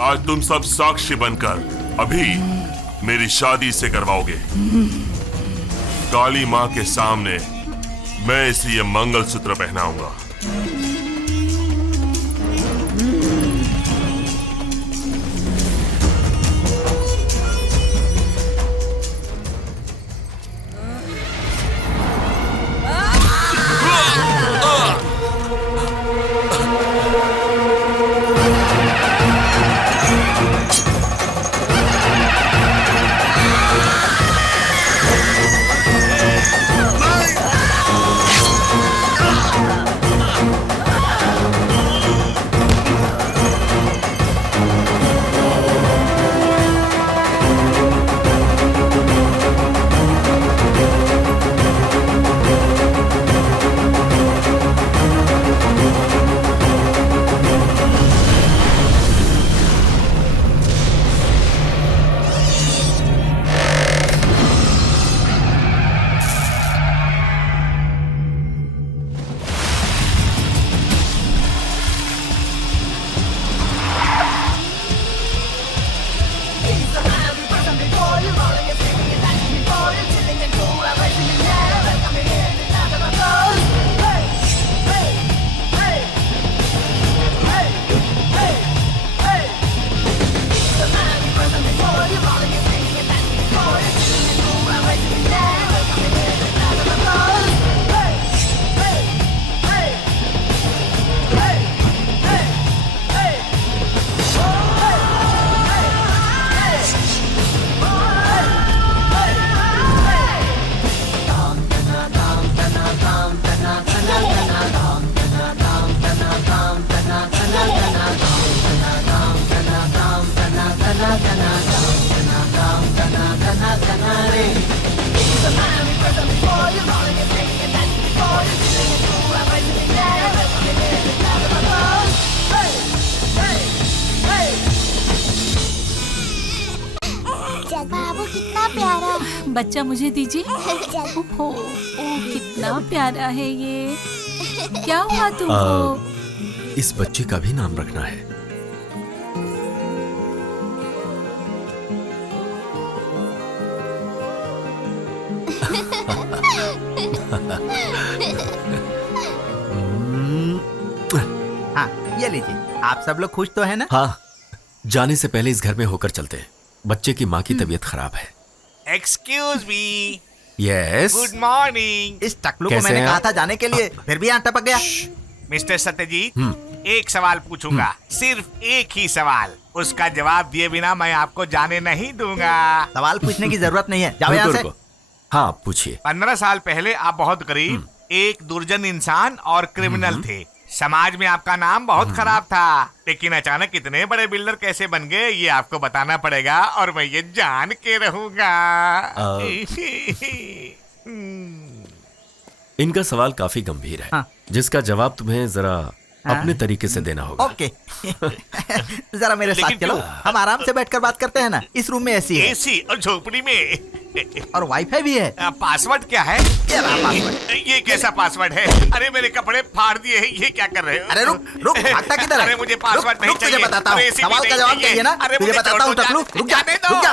आज तुम सब साक्षी बनकर अभी मेरी शादी से करवाओगे। काली माँ के सामने मैं इसे ये मंगलसूत्र पहनाऊंगा। बाबू कितना प्यारा। बच्चा मुझे दीजिए। ओह कितना प्यारा है ये। क्या हुआ तुमको? इस बच्चे का भी नाम रखना है। हाँ ये लीजिए। आप सब लोग खुश तो है ना? हाँ, जाने से पहले इस घर में होकर चलते हैं। बच्चे की माँ की तबीयत खराब है। Excuse me. Yes. Good morning. इस टकलू को मैंने कहा था जाने के लिए, फिर भी यहाँ टपक गया। मिस्टर सत्यजीत, एक सवाल पूछूंगा, सिर्फ एक ही सवाल। उसका जवाब दिए बिना मैं आपको जाने नहीं दूंगा। सवाल पूछने की जरूरत नहीं है, जाओ यहाँ से। हाँ पूछिए। 15 साल पहले आप बहुत गरीब, एक दुर्जन इंसान और क्रिमिनल थे। समाज में आपका नाम बहुत खराब था, लेकिन अचानक इतने बड़े बिल्डर कैसे बन गए ये आपको बताना पड़ेगा और मैं ये जान के रहूंगा। इनका सवाल काफी गंभीर है। हाँ। जिसका जवाब तुम्हें जरा अपने तरीके से देना होगा। ओके। जरा मेरे साथ चलो, हम आराम से बैठकर बात करते हैं ना। इस रूम में एसी है। एसी और झोपड़ी में और वाईफाई भी है। पासवर्ड क्या है? पासवर्ड। ये कैसा पासवर्ड है? अरे मेरे कपड़े फाड़ दिए हैं, ये क्या कर रहे हो? अरे रुक रुक, भागता किधर है? अरे मुझे पासवर्ड नहीं चाहिए। तुझे बताता हूँ, अरे एसी सवाल भी का नहीं जवाब चाहिए। चाहिए ना? अरे तुझे मुझे बताता हूँ छोड़ दो, टकलू, रुक जा, जाने दो। रुक जा।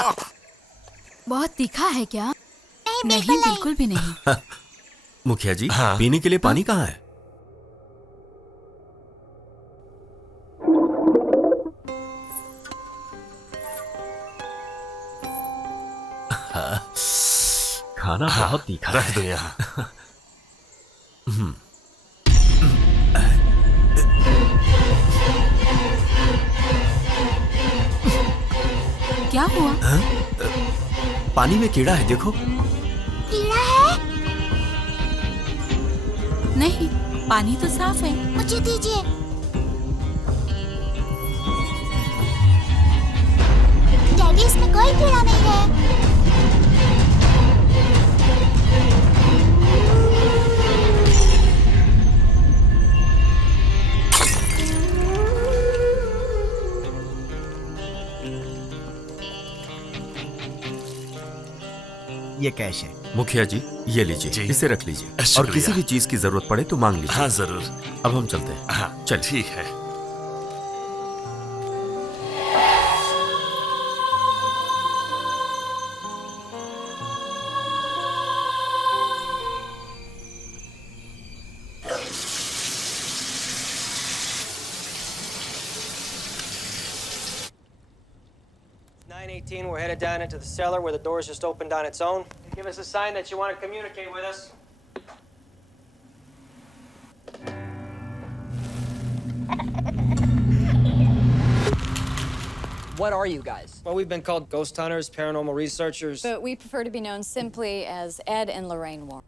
बहुत तीखा है क्या? नहीं बिल्कुल भी नहीं। मुखिया जी, हाँ। पीने के लिए पानी कहाँ है? खाना बहुत तीखा रख दो यहाँ। क्या हुआ? पानी में कीड़ा है, देखो। कीड़ा है? नहीं, पानी तो साफ है। मुझे दीजिए। डैडी इसमें कोई कीड़ा नहीं है। ये कैश है। मुखिया जी, ये लीजिए, इसे रख लीजिए। और शुक्रिया। किसी भी चीज की जरूरत पड़े तो मांग लीजिए। हाँ जरूर। अब हम चलते हैं। हाँ चल। ठीक है। 918, we're headed down into the cellar where the doors just opened on its own. Give us a sign that you want to communicate with us. What are you guys? Well, we've been called ghost hunters, paranormal researchers. But we prefer to be known simply as Ed and Lorraine Warren.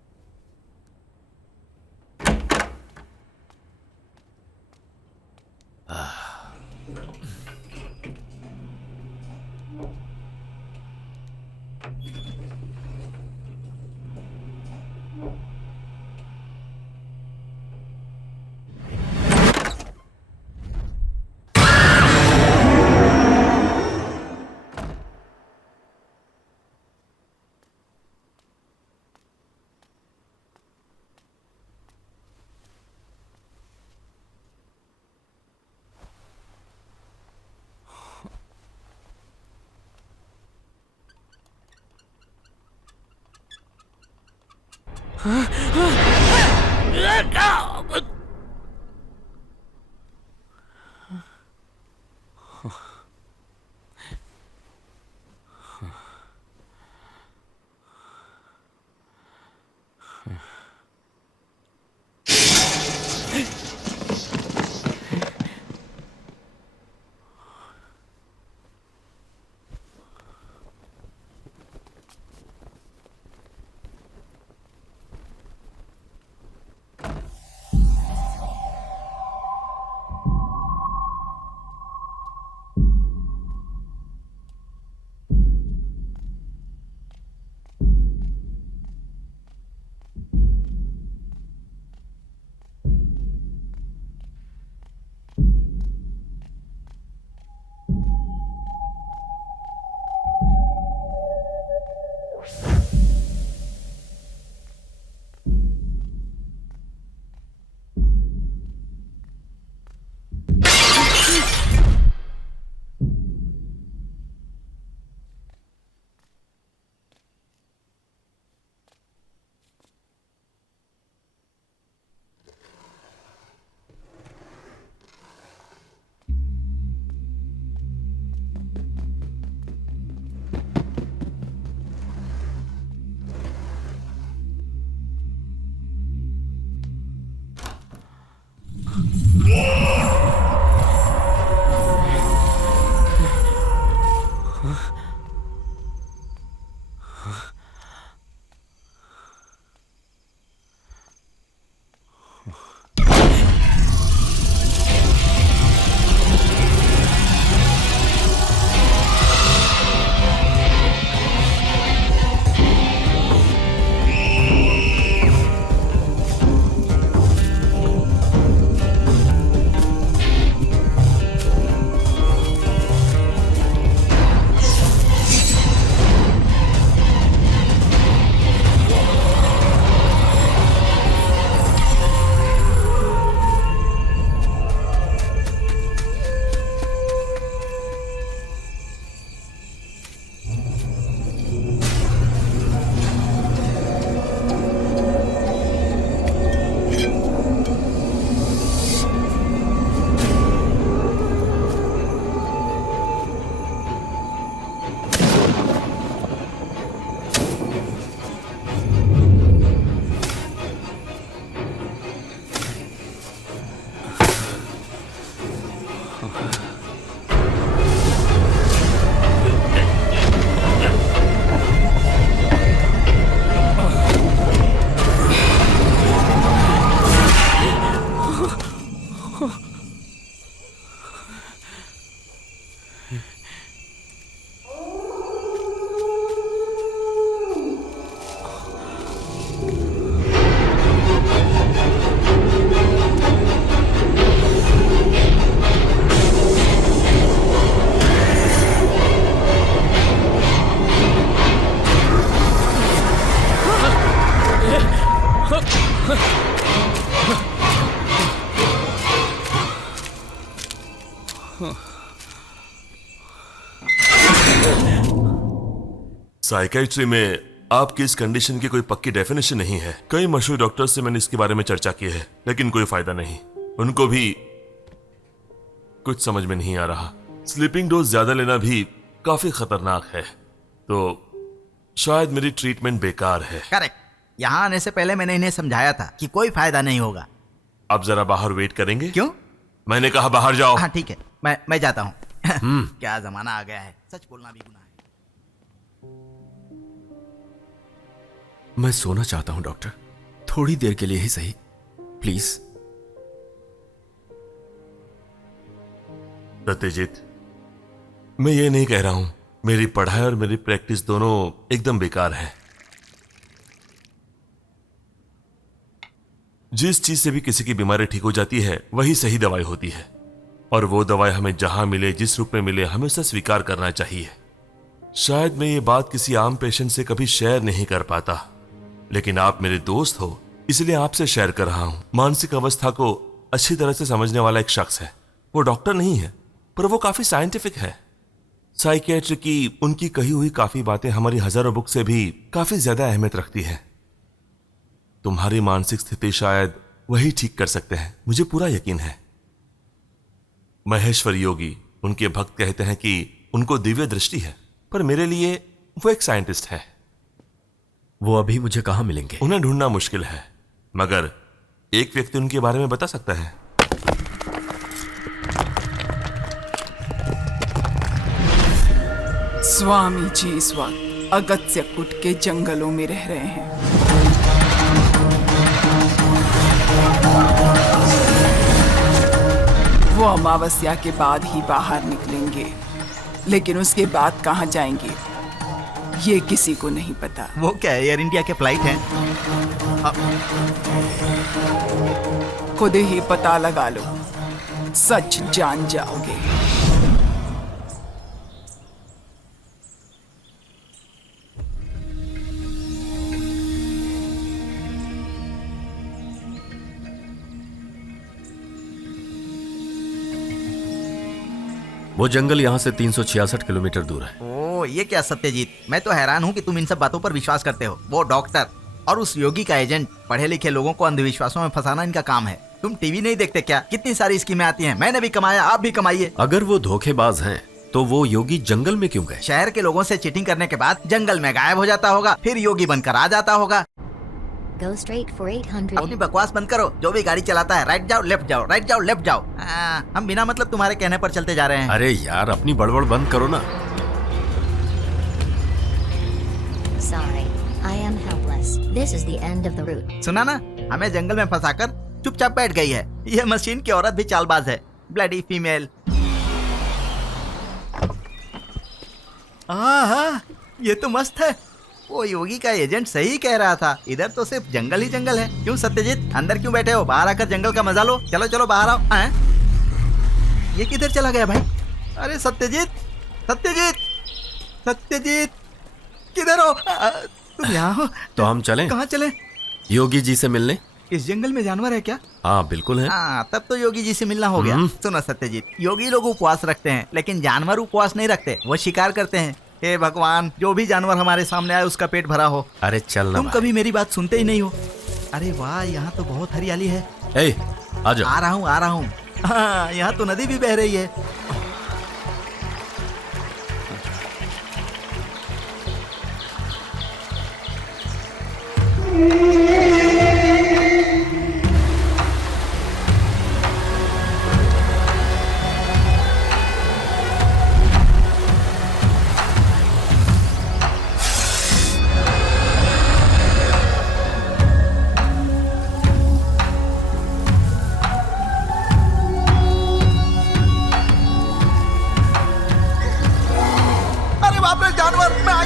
Psychiatry में आपकी इस condition की कोई पक्की definition नहीं है। कई मशहूर डॉक्टर से मैंने इसके बारे में चर्चा की है, लेकिन कोई फायदा नहीं। उनको भी कुछ समझ में नहीं आ रहा। स्लीपिंग डोज ज्यादा लेना भी काफी खतरनाक है, तो शायद मेरी ट्रीटमेंट बेकार है। करेक्ट। यहाँ आने से पहले मैंने इन्हें समझाया था कि कोई फायदा नहीं होगा। आप जरा बाहर वेट करेंगे? क्यों? मैंने कहा बाहर जाओ। हाँ ठीक है, मैं जाता हूँ। क्या जमाना आ गया है, सच बोलना भी गुनाह है। मैं सोना चाहता हूं डॉक्टर, थोड़ी देर के लिए ही सही, प्लीज। सत्यजीत, मैं ये नहीं कह रहा हूं मेरी पढ़ाई और मेरी प्रैक्टिस दोनों एकदम बेकार है। जिस चीज से भी किसी की बीमारी ठीक हो जाती है वही सही दवाई होती है, और वो दवाई हमें जहां मिले, जिस रूप में मिले, हमें उसे स्वीकार करना चाहिए। शायद मैं ये बात किसी आम पेशेंट से कभी शेयर नहीं कर पाता, लेकिन आप मेरे दोस्त हो इसलिए आपसे शेयर कर रहा हूं। मानसिक अवस्था को अच्छी तरह से समझने वाला एक शख्स है। वो डॉक्टर नहीं है, पर वो काफी साइंटिफिक है। साइकियाट्री की उनकी कही हुई काफी बातें हमारी हजारों बुक से भी काफी ज्यादा अहमियत रखती है। तुम्हारी मानसिक स्थिति शायद वही ठीक कर सकते हैं, मुझे पूरा यकीन है। महेश्वर योगी, उनके भक्त कहते हैं कि उनको दिव्य दृष्टि है, पर मेरे लिए वो एक साइंटिस्ट है। वो अभी मुझे कहां मिलेंगे? उन्हें ढूंढना मुश्किल है, मगर एक व्यक्ति उनके बारे में बता सकता है। स्वामी जी इस वक्त अगस्त्यकूट के जंगलों में रह रहे हैं। वो अमावस्या के बाद ही बाहर निकलेंगे, लेकिन उसके बाद कहाँ जाएंगे ये किसी को नहीं पता। वो क्या है, एयर इंडिया के फ्लाइट हैं? खुद ही पता लगा लो, सच जान जाओगे। वो जंगल यहाँ से 366 किलोमीटर दूर है। ओ ये क्या सत्यजीत, मैं तो हैरान हूँ कि तुम इन सब बातों पर विश्वास करते हो। वो डॉक्टर और उस योगी का एजेंट, पढ़े लिखे लोगों को अंधविश्वासों में फंसाना इनका काम है। तुम टीवी नहीं देखते क्या? कितनी सारी स्कीमें आती हैं, मैंने भी कमाया, आप भी कमाइए। अगर वो धोखेबाज हैं, तो वो योगी जंगल में क्यों गए? शहर के लोगों से चीटिंग करने के बाद जंगल में गायब हो जाता होगा, फिर योगी बनकर आ जाता होगा। Go straight for 800. अपनी बकवास बंद करो। जो भी गाड़ी चलाता है राइट जाओ लेफ्ट जाओ, राइट जाओ लेफ्ट जाओ। हम बिना मतलब तुम्हारे कहने पर चलते जा रहे हैं। अरे यार, अपनी बड़बड़ बंद करो ना। Sorry, I am helpless. This is the end of the route. सुना ना, हमें जंगल में फंसाकर चुपचाप बैठ गई है। ये मशीन की औरत भी चालबाज है, ब्लडी फीमेल। हाँ, ये तो मस्त है। वो योगी का एजेंट सही कह रहा था, इधर तो सिर्फ जंगल ही जंगल है। क्यों सत्यजीत, अंदर क्यों बैठे हो? बाहर आकर जंगल का मजा लो। चलो चलो बाहर आओ। ये किधर चला गया भाई? अरे सत्यजीत, सत्यजीत, सत्यजीत, किधर हो? तुम यहाँ हो? तो हम चलें? कहाँ चले? योगी जी से मिलने। इस जंगल में जानवर है क्या? हाँ बिल्कुल है। हाँ, तब तो योगी जी से मिलना हो गया। सुनो सत्यजीत, योगी लोग उपवास रखते हैं, लेकिन जानवर उपवास नहीं रखते, वो शिकार करते हैं। हे भगवान, जो भी जानवर हमारे सामने आए उसका पेट भरा हो। अरे चल ना तुम भाई। कभी मेरी बात सुनते ही नहीं हो। अरे वाह, यहाँ तो बहुत हरियाली है। ए, आ जाओ। आ रहा हूँ। हाँ, यहाँ तो नदी भी बह रही है।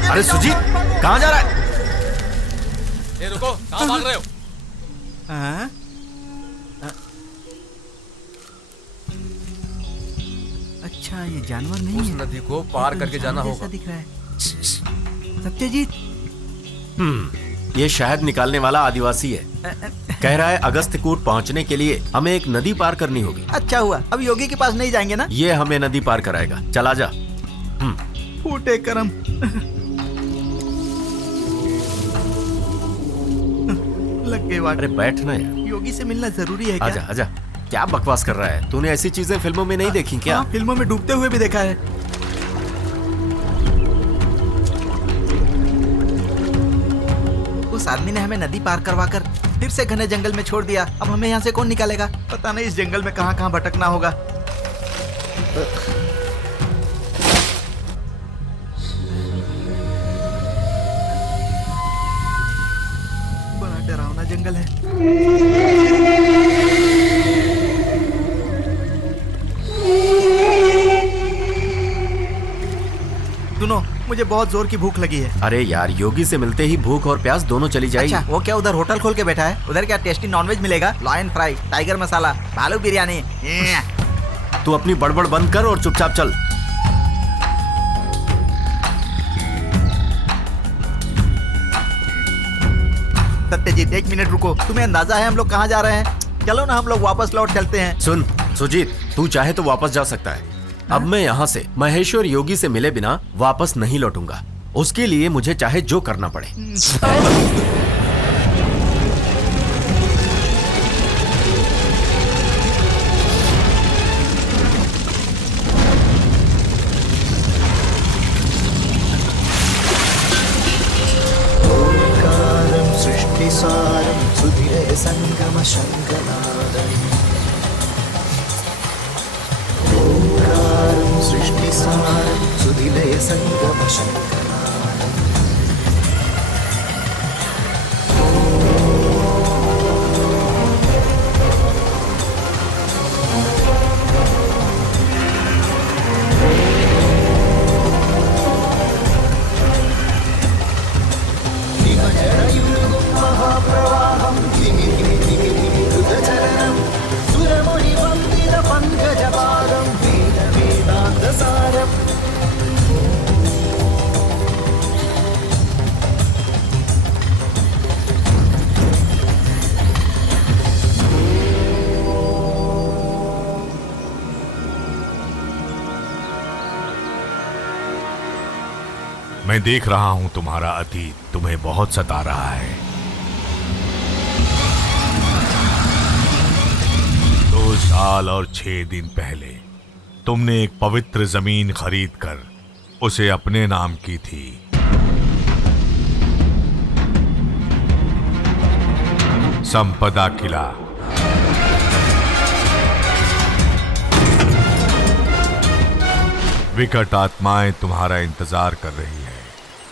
अरे सुजीत, कहाँ जा रहा है? ए रुको, कहाँ भाग रहे हो? हाँ? अच्छा, ये जानवर नहीं उस है। नदी को पार करके जाना जैसा होगा। दिख रहा है। सत्यजीत, ये शहद निकालने वाला आदिवासी है। कह रहा है अगस्त्यकूट पहुंचने के लिए हमें एक नदी पार करनी होगी। अच्छा हुआ, अब योगी के पास नहीं जाएंगे ना? ये हमें नदी पार कराएगा। चला जा। फूटे करम। लग गई वाट। अरे बैठना यार, योगी से मिलना जरूरी है क्या? आजा आजा। क्या बकवास कर रहा है? तूने ऐसी चीजें फिल्मों में नहीं देखी क्या? हाँ, फिल्मों में डूबते हुए भी देखा है। उस आदमी ने हमें नदी पार करवा कर फिर से घने जंगल में छोड़ दिया। अब हमें यहाँ से कौन निकालेगा? पता नहीं इस जंगल में कहाँ कहाँ भटकना होगा। बड़ा डरावना जंगल है। सुनो, मुझे बहुत जोर की भूख लगी है। अरे यार, योगी से मिलते ही भूख और प्यास दोनों चली जाएगी। अच्छा, वो क्या उधर होटल खोल के बैठा है? उधर क्या टेस्टी नॉनवेज मिलेगा? लॉयन फ्राई, टाइगर मसाला, भालू बिरयानी। तू अपनी बड़बड़ बंद कर और चुपचाप चल। सत्यजीत, 1 मिनट रुको। तुम्हें अंदाजा है हम लोग कहाँ जा रहे हैं? चलो ना, हम लोग वापस लौट चलते हैं। सुन सुजीत, तू चाहे तो वापस जा सकता है। अब मैं यहाँ से महेश्वर योगी से मिले बिना वापस नहीं लौटूंगा। उसके लिए मुझे चाहे जो करना पड़े। सृष्टिसारं सुधिर संगम शंकनादम् ओंकारं सृष्टिसारं सुधिर संगम शंकनादम् मैं देख रहा हूं तुम्हारा अतीत तुम्हें बहुत सता रहा है। 2 साल और 6 दिन पहले तुमने एक पवित्र जमीन खरीद कर उसे अपने नाम की थी। संपदा किला। विकट आत्माएं तुम्हारा इंतजार कर रही है,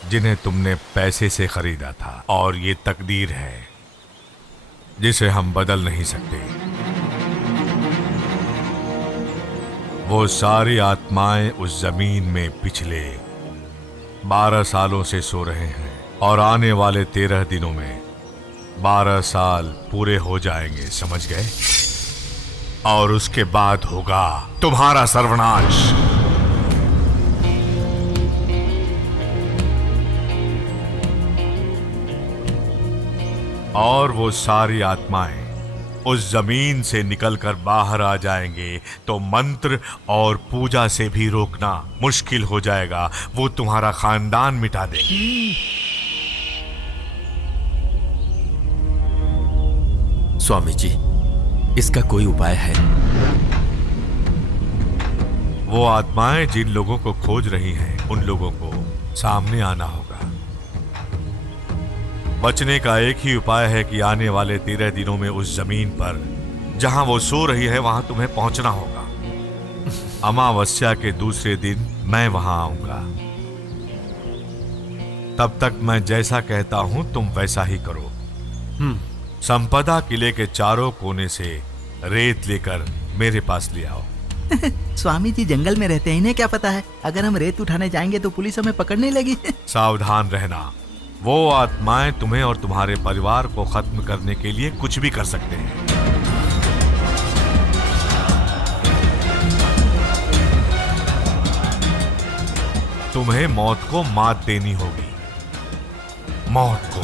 जिन्हें तुमने पैसे से खरीदा था, और ये तकदीर है जिसे हम बदल नहीं सकते। वो सारी आत्माएं उस जमीन में पिछले 12 सालों से सो रहे हैं, और आने वाले 13 दिनों में 12 साल पूरे हो जाएंगे, समझ गए? और उसके बाद होगा तुम्हारा सर्वनाश। और वो सारी आत्माएं उस जमीन से निकलकर बाहर आ जाएंगे तो मंत्र और पूजा से भी रोकना मुश्किल हो जाएगा। वो तुम्हारा खानदान मिटा देंगे। स्वामी जी, इसका कोई उपाय है? वो आत्माएं जिन लोगों को खोज रही हैं, उन लोगों को सामने आना होगा। बचने का एक ही उपाय है कि आने वाले 13 दिनों में उस जमीन पर जहां वो सो रही है वहां तुम्हें पहुंचना होगा। अमावस्या के दूसरे दिन मैं वहां आऊंगा। तब तक मैं जैसा कहता हूं तुम वैसा ही करो। संपदा किले के चारों कोने से रेत लेकर मेरे पास ले आओ। स्वामी जी जंगल में रहते हैं, इन्हें क्या पता है? अगर हम रेत उठाने जाएंगे तो पुलिस हमें पकड़ने लगी। सावधान रहना, वो आत्माएं तुम्हें और तुम्हारे परिवार को खत्म करने के लिए कुछ भी कर सकते हैं। तुम्हें मौत को मात देनी होगी, मौत को।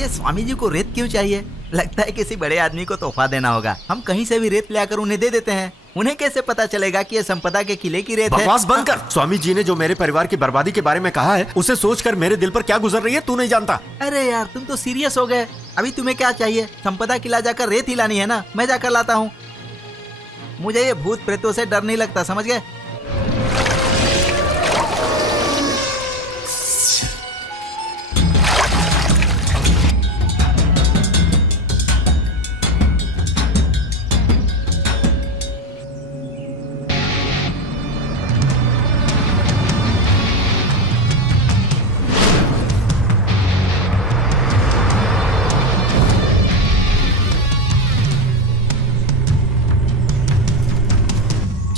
ये स्वामी जी को रेत क्यों चाहिए? लगता है किसी बड़े आदमी को तोहफा देना होगा। हम कहीं से भी रेत लाकर उन्हें दे देते हैं। उन्हें कैसे पता चलेगा कि ये संपदा के किले की रेत है? बकवास बंद कर। स्वामी जी ने जो मेरे परिवार की बर्बादी के बारे में कहा है, उसे सोचकर मेरे दिल पर क्या गुजर रही है तू नहीं जानता। अरे यार, तुम तो सीरियस हो गए। अभी तुम्हें क्या चाहिए? संपदा किला जाकर रेत ही लानी है ना? मैं जाकर लाता हूँ। मुझे ये भूत प्रेतों से डर नहीं लगता, समझ गए?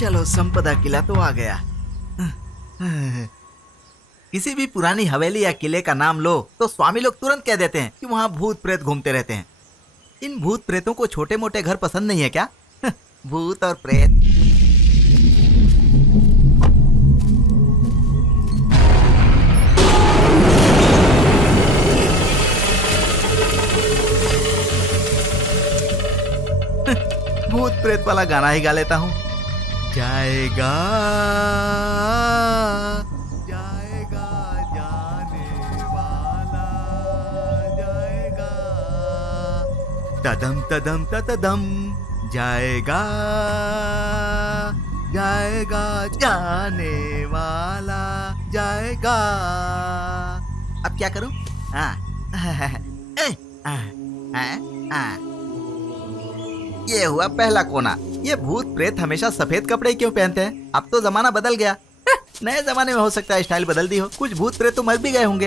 चलो संपदा किला तो आ गया। किसी भी पुरानी हवेली या किले का नाम लो तो स्वामी लोग तुरंत कह देते हैं कि वहाँ भूत प्रेत घूमते रहते हैं। इन भूत प्रेतों को छोटे मोटे घर पसंद नहीं है क्या? भूत और प्रेत। भूत प्रेत वाला गाना ही गा लेता हूँ। जाएगा जाएगा जाने वाला जाएगा, तदम तदम तदम जाएगा जाएगा जाने वाला जाएगा। अब क्या करूं? ये हुआ पहला कोना। ये भूत प्रेत हमेशा सफेद कपड़े क्यों पहनते हैं? अब तो जमाना बदल गया। नए जमाने में हो सकता है स्टाइल बदल दी हो। कुछ भूत प्रेत तो मर भी गए होंगे।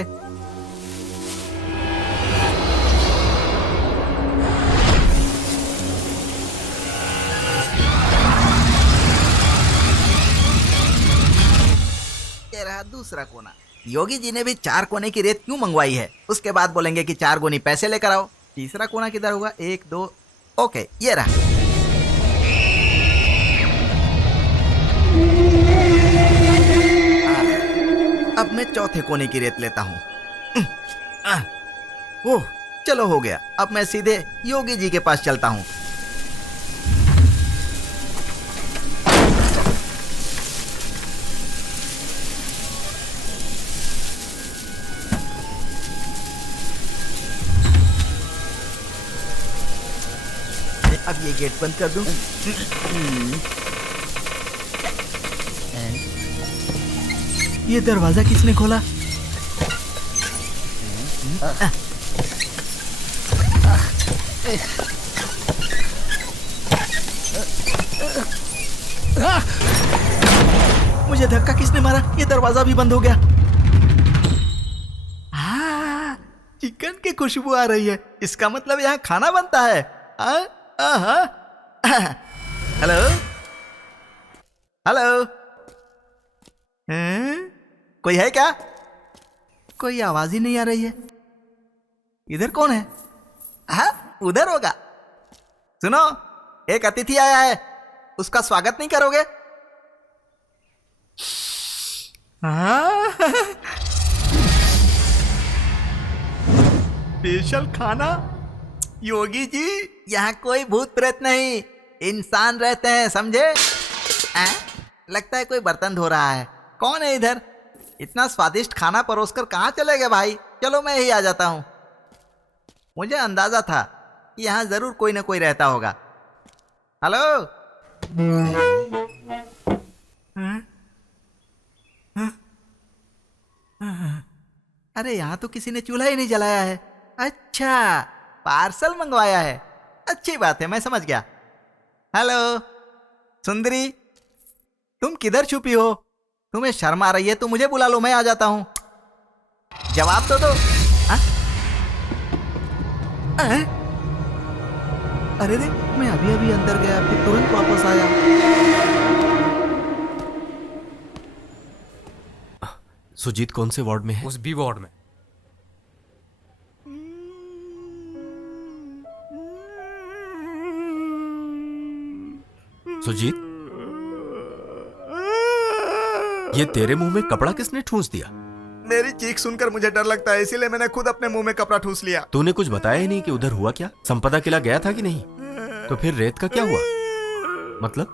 ये रहा दूसरा कोना। योगी जी ने भी 4 कोने की रेत क्यों मंगवाई है? उसके बाद बोलेंगे कि 4 गुनी पैसे लेकर आओ। तीसरा कोना किधर होगा? 1 2 ओके, ये रहा। अब मैं चौथे कोने की रेत लेता हूँ। ओह, चलो हो गया। अब मैं सीधे योगी जी के पास चलता हूँ। अब ये गेट बंद कर दूं। ये दरवाजा किसने खोला? मुझे धक्का किसने मारा? ये दरवाजा भी बंद हो गया। चिकन की खुशबू आ रही है। इसका मतलब यहाँ खाना बनता है। हेलो हेलो, कोई है क्या? कोई आवाज ही नहीं आ रही है। इधर कौन है? उधर होगा। सुनो, एक अतिथि आया है, उसका स्वागत नहीं करोगे? स्पेशल खाना। योगी जी, यहाँ कोई भूत प्रेत नहीं, इंसान रहते हैं, समझे? लगता है कोई बर्तन धो रहा है। कौन है इधर? इतना स्वादिष्ट खाना परोसकर कहाँ चले गए भाई? चलो मैं ही आ जाता हूँ। मुझे अंदाजा था कि यहाँ जरूर कोई ना कोई रहता होगा। हेलो। अरे यहाँ तो किसी ने चूल्हा ही नहीं जलाया है। अच्छा, पार्सल मंगवाया है। अच्छी बात है, मैं समझ गया। हेलो सुंदरी, तुम किधर छुपी हो? तुम्हें शर्म आ रही है तो मुझे बुला लो, मैं आ जाता हूं। जवाब तो दो। अरे रे, मैं अभी अभी अंदर गया, फिर तुरंत वापस आया। सुजीत कौन से वार्ड में है? उस बी वार्ड में। सुजीत, ये तेरे मुंह में कपड़ा किसने ठूंस दिया? मेरी चीख सुनकर मुझे डर लगता है, इसीलिए मैंने खुद अपने मुंह में कपड़ा ठूस लिया। तूने कुछ बताया ही नहीं कि उधर हुआ क्या? संपदा किला गया था कि नहीं? तो फिर रेत का क्या हुआ? मतलब?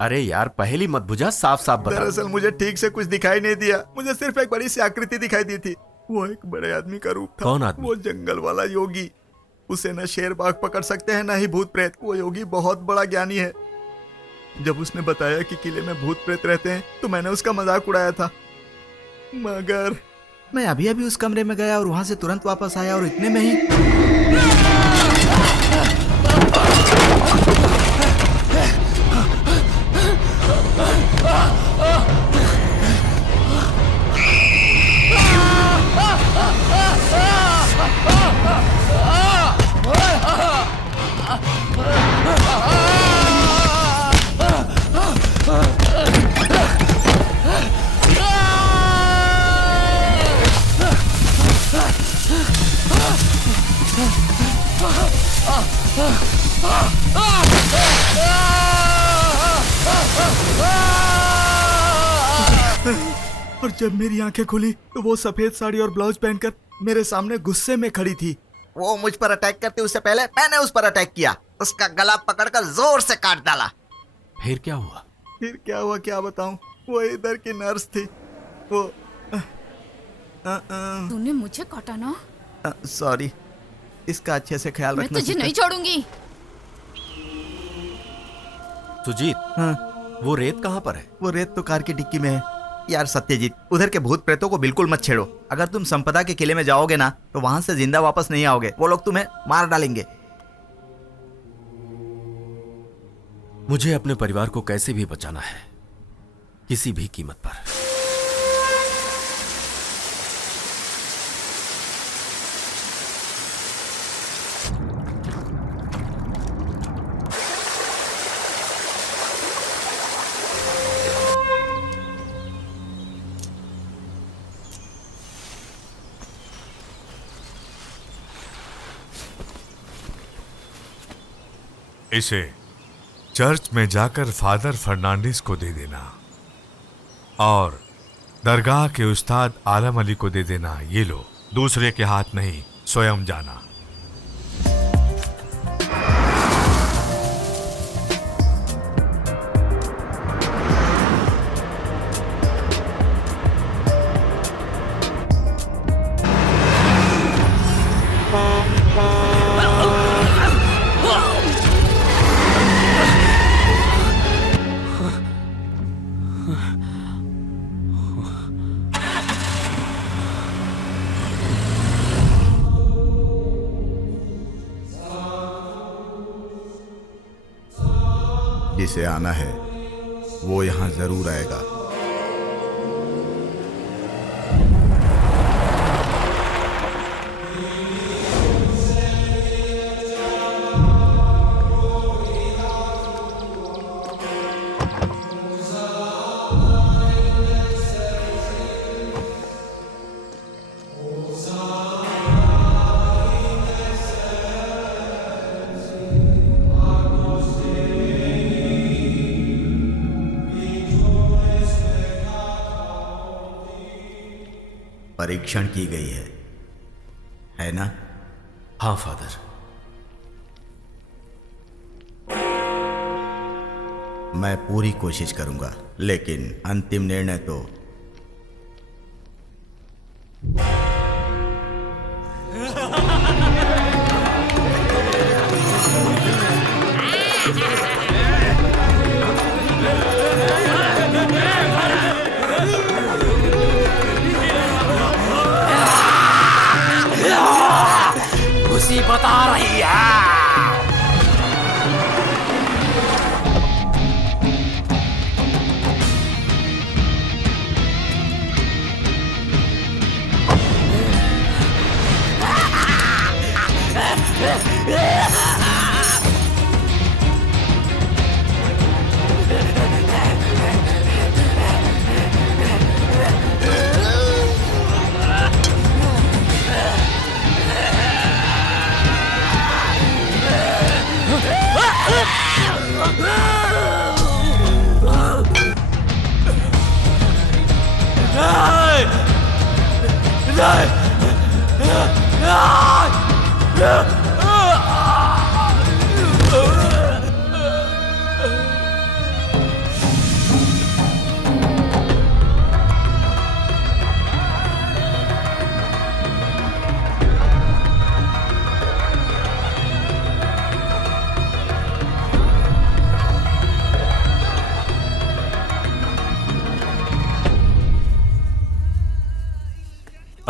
अरे यार, पहली मत बुझा, साफ साफ बता। दरअसल मुझे ठीक से कुछ दिखाई नहीं दिया। मुझे सिर्फ एक बड़ी सी आकृति दिखाई दी थी। वो एक बड़े आदमी का रूप था। कौन आदमी? वो जंगल वाला योगी। उसे न शेर बाघ पकड़ सकते हैं, न ही भूत प्रेत। वो योगी बहुत बड़ा ज्ञानी है। जब उसने बताया कि किले में भूत प्रेत रहते हैं तो मैंने उसका मजाक उड़ाया था, मगर मैं अभी अभी उस कमरे में गया और वहां से तुरंत वापस आया और इतने में ही और जब मेरी आंखें खुली तो वो सफेद साड़ी और ब्लाउज पहनकर मेरे सामने गुस्से में खड़ी थी। वो मुझ पर अटैक करते उससे पहले मैंने उस पर अटैक किया, उसका गला पकड़कर जोर से काट डाला। फिर क्या हुआ? फिर क्या हुआ क्या बताऊं? वो इधर की नर्स थी। वो तूने मुझे काटा ना? सॉरी, इसका अच्छे से ख्याल मैं रखना। तुझे नहीं छोड़ूंगी। सुजीत, वो रेत कहाँ पर है? वो रेत तो कार की डिक्की में है। यार सत्यजीत, उधर के भूत प्रेतों को बिल्कुल मत छेड़ो। अगर तुम संपदा के किले में जाओगे ना तो वहां से जिंदा वापस नहीं आओगे। वो लोग तुम्हें मार डालेंगे। मुझे अपने परिवार को कैसे भी बचाना है, किसी भी कीमत पर। इसे चर्च में जाकर फादर फर्नांडिस को दे देना और दरगाह के उस्ताद आलम अली को दे देना। ये लो, दूसरे के हाथ नहीं, स्वयं जाना। जिसे आना है वो यहाँ जरूर आएगा। परीक्षण की गई है ना? हाँ फादर। मैं पूरी कोशिश करूंगा, लेकिन अंतिम निर्णय तो उसी बता रही है।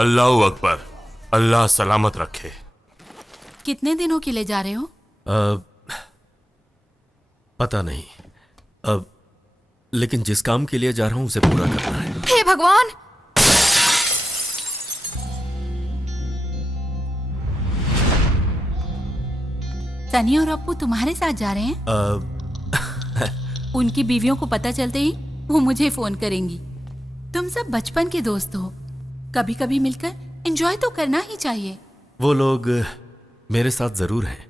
अल्लाह अकबर, अल्लाह सलामत रखे। कितने दिनों के लिए जा रहे हो? पता नहीं, लेकिन जिस काम के लिए जा रहा हूं उसे पूरा करना है। हे भगवान! सनी और अप्पू तुम्हारे साथ जा रहे हैं? उनकी बीवियों को पता चलते ही वो मुझे फोन करेंगी। तुम सब बचपन के दोस्त हो, कभी कभी मिलकर एंजॉय तो करना ही चाहिए। वो लोग मेरे साथ जरूर हैं,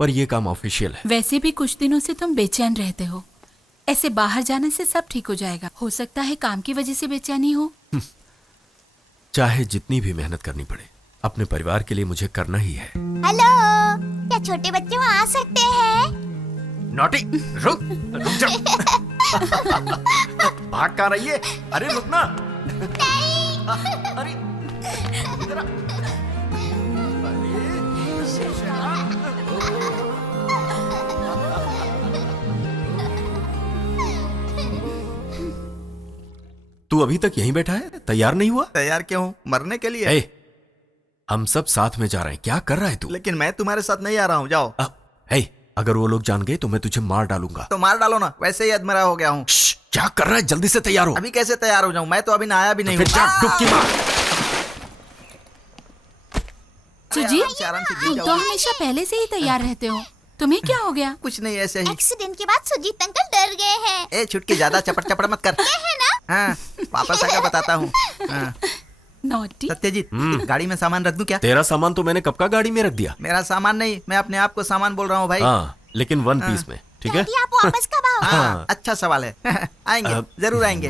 पर ये काम ऑफिशियल है। वैसे भी कुछ दिनों से तुम बेचैन रहते हो, ऐसे बाहर जाने से सब ठीक हो जाएगा। हो सकता है काम की वजह से बेचैनी हो। चाहे जितनी भी मेहनत करनी पड़े, अपने परिवार के लिए मुझे करना ही है। हेलो, क्या छोटे बच्चे वहाँ आ सकते हैं? नॉटी, रुक जा। भाग कहाँ रही है? अरे रुकना। अरे इधर आ। तू अभी तक यहीं बैठा है, तैयार नहीं हुआ? तैयार क्यों हूँ? मरने के लिए। ए, हम सब साथ में जा रहे हैं, क्या कर रहा है तू? लेकिन मैं तुम्हारे साथ नहीं आ रहा हूँ, जाओ। अगर वो लोग जान गए तो मैं तुझे मार डालूंगा। तो मार डालो ना, वैसे ही अधमरा हो गया हूँ। क्या कर रहा है? जल्दी से तैयार हो। अभी कैसे तैयार हो जाऊँ? मैं तो अभी नहाया भी नहीं हूँ। डुबकी मार। सुजीत, तुम तो हमेशा पहले से ही तैयार रहते हो, तुम्हें क्या हो गया? कुछ नहीं, ऐसे ही। एक्सीडेंट के बाद सुजीत अंकल डर गए हैं। ए छुटकी, ज्यादा चपड़ चपड़ मत कर। है ना? हाँ, वापस आकर बताता हूँ। हाँ। नॉटी। सत्यजीत, गाड़ी में सामान रख दूं क्या? तेरा सामान तो मैंने कब का गाड़ी में रख दिया। मेरा सामान नहीं, मैं अपने आप को सामान बोल रहा हूँ भाई। हाँ, लेकिन वन पीस में, ठीक है? आप वापस कब आओगे? हाँ, अच्छा सवाल है। आएंगे, जरूर आएंगे।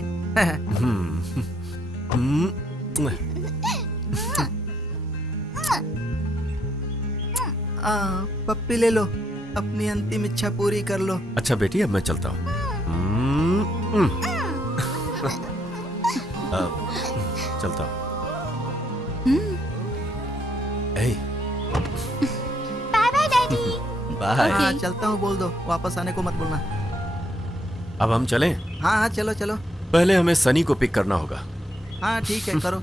पप्पी ले लो, अपनी अंतिम इच्छा पूरी कर लो। अच्छा बेटी, अब मैं चलता हूँ। चलता हूँ। Bye bye daddy. बाय। हाँ, चलता हूँ बोल दो, वापस आने को मत बोलना। अब हम चलें? हाँ हाँ, चलो चलो। पहले हमें सनी को पिक करना होगा। हाँ ठीक है, करो।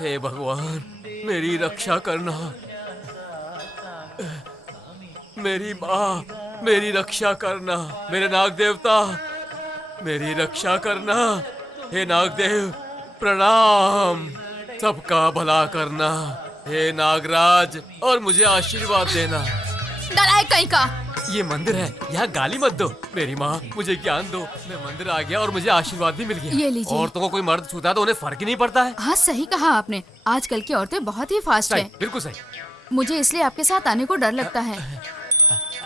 हे भगवान, मेरी रक्षा करना। मेरी माँ, मेरी रक्षा करना। मेरे नाग देवता, मेरी रक्षा करना। हे नागदेव, प्रणाम। सबका भला करना। हे नागराज, और मुझे आशीर्वाद देना। डराए कहीं का। ये मंदिर है, यहाँ गाली मत दो। मेरी माँ, मुझे ज्ञान दो। मैं मंदिर आ गया और मुझे आशीर्वाद भी मिल गया। ये लीजिए। औरतों को कोई मर्द छूता तो उन्हें फर्क ही नहीं पड़ता है। हाँ, सही कहा आपने। आजकल की औरतें बहुत ही फास्ट सही, हैं। बिल्कुल सही। मुझे इसलिए आपके साथ आने को डर लगता है।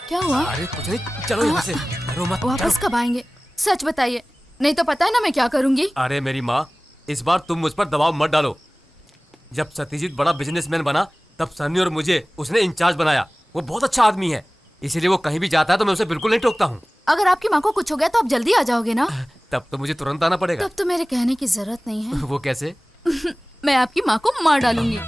क्या हुआ? अरे कुछ नहीं, चलो यहाँ से। डरो मत। वापस कब आएंगे? सच बताइए, नहीं तो पता है ना मैं क्या करूँगी। अरे मेरी माँ, इस बार तुम मुझ पर दबाव मत डालो। जब सत्यजीत बड़ा बिजनेसमैन बना, तब सन्नी और मुझे उसने इंचार्ज बनाया। वो बहुत अच्छा आदमी है, इसीलिए वो कहीं भी जाता है तो मैं उसे बिल्कुल नहीं टोकता हूँ। अगर आपकी माँ को कुछ हो गया तो आप जल्दी आ जाओगे ना? तब तो मुझे तुरंत आना पड़ेगा। तब तो मेरे कहने की जरूरत नहीं है। वो कैसे? मैं आपकी माँ को मार डालूंगी,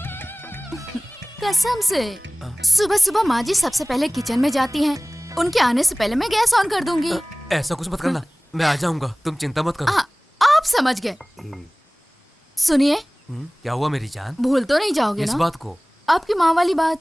कसम से। सुबह सुबह माँ जी सबसे पहले किचन में जाती हैं। उनके आने से पहले मैं गैस ऑन कर दूंगी। ऐसा कुछ मत करना, मैं आ जाऊंगा, तुम चिंता मत करो। आप समझ गए। सुनिए, क्या हुआ मेरी जान? भूल तो नहीं जाओगे इस ना बात को? आपकी माँ वाली बात।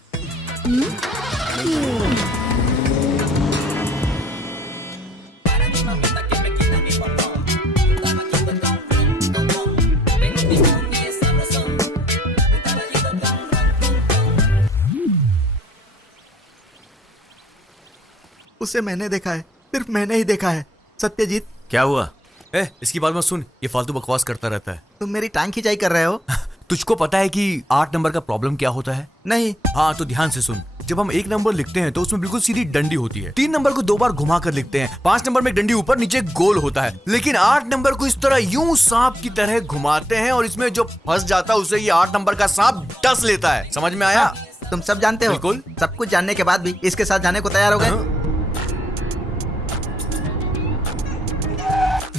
उसे मैंने देखा है, सिर्फ मैंने ही देखा है। सत्यजीत, क्या हुआ? इसकी बात मत सुन, ये फालतू बकवास करता रहता है। तुम मेरी टांग खिंचाई कर रहे हो। तुझको पता है कि 8 नंबर का प्रॉब्लम क्या होता है? नहीं। हाँ तो ध्यान से सुन। जब हम 1 नंबर लिखते हैं तो उसमें बिल्कुल सीधी डंडी होती है। 3 नंबर को 2 बार घुमा कर लिखते हैं। 5 नंबर में डंडी ऊपर नीचे गोल होता है। लेकिन 8 नंबर को इस तरह यूं सांप की तरह घुमाते हैं और इसमें जो फंस जाता है उसे ये 8 नंबर का सांप डस लेता है। समझ में आया? तुम सब जानते हो। बिल्कुल। सब कुछ जानने के बाद भी इसके साथ जाने को तैयार हो गए।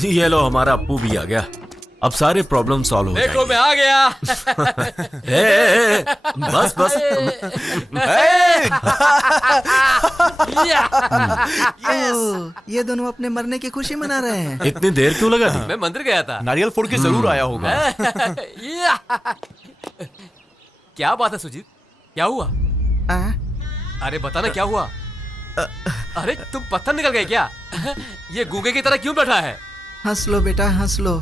ये लो, हमारा अप्पू भी आ गया। अब सारे प्रॉब्लम सॉल्व हो देखो मैं आ गया। बस बस। ये दोनों अपने मरने की खुशी मना रहे हैं। इतनी देर क्यों लगा थी? मैं मंदिर गया था। नारियल फोड़ के जरूर आया होगा। क्या बात है सुजीत, क्या हुआ? अरे बता ना क्या हुआ? अरे तुम पत्थर निकल गए क्या? ये गूंगे की तरह क्यों बैठा है? हंस लो बेटा, हंस लो।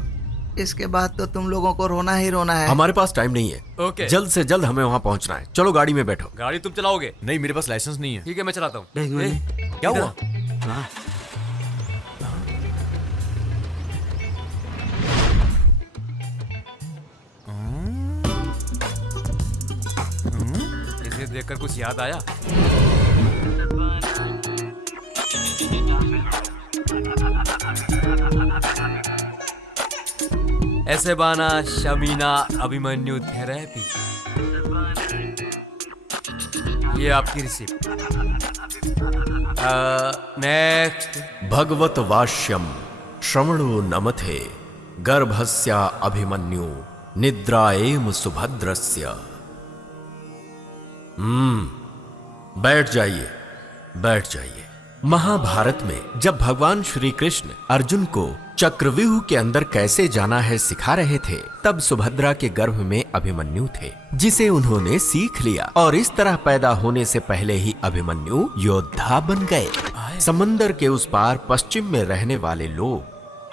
इसके बाद तो तुम लोगों को रोना ही रोना है। हमारे पास टाइम नहीं है। ओके। जल्द से जल्द हमें वहाँ पहुँचना है। चलो गाड़ी में बैठो। गाड़ी तुम चलाओगे? नहीं, मेरे पास लाइसेंस नहीं है। ठीक है, मैं चलाता हूँ। क्या हुआ? इसे देखकर कुछ याद आया? ऐसे बाना शमीना अभिमन्यु थेरेपी, ये आपकी रिसिप्ट। नेक्स्ट। भगवत वाष्यम श्रवणो नमथे गर्भस्या अभिमन्यु निद्राएम सुभद्रस्य। बैठ जाइए, बैठ जाइए। महाभारत में जब भगवान श्री कृष्ण अर्जुन को चक्रव्यूह के अंदर कैसे जाना है सिखा रहे थे, तब सुभद्रा के गर्भ में अभिमन्यु थे, जिसे उन्होंने सीख लिया और इस तरह पैदा होने से पहले ही अभिमन्यु योद्धा बन गए। समंदर के उस पार पश्चिम में रहने वाले लोग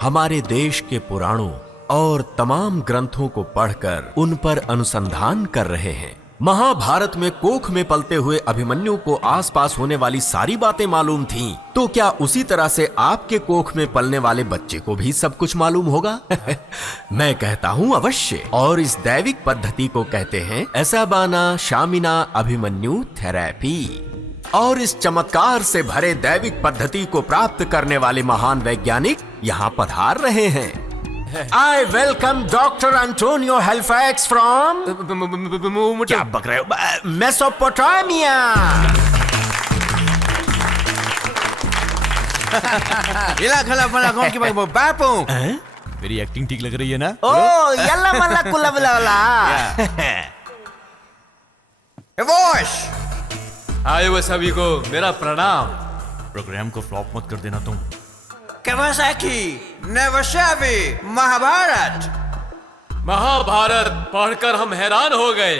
हमारे देश के पुराणों और तमाम ग्रंथों को पढ़कर उन पर अनुसंधान कर रहे हैं। महाभारत में कोख में पलते हुए अभिमन्यु को आसपास होने वाली सारी बातें मालूम थीं, तो क्या उसी तरह से आपके कोख में पलने वाले बच्चे को भी सब कुछ मालूम होगा? मैं कहता हूँ अवश्य। और इस दैविक पद्धति को कहते हैं ऐसाबाना शामिना अभिमन्यु थेरेपी। और इस चमत्कार से भरे दैविक पद्धति को प्राप्त करने वाले महान वैज्ञानिक यहाँ पधार रहे हैं। I welcome Dr. Antonio Halifax from क्या बक रहे हो? मेसोपोटामिया। बापू, मेरी एक्टिंग ठीक लग रही है ना? ओ यल्ला मल्ला कुल्ला बुला। आए वो सभी को मेरा प्रणाम। प्रोग्राम को फ्लॉप मत कर देना तुम। Kawasaki, Nagasaki, Mahabharat. महाभारत पढ़कर हम हैरान हो गए।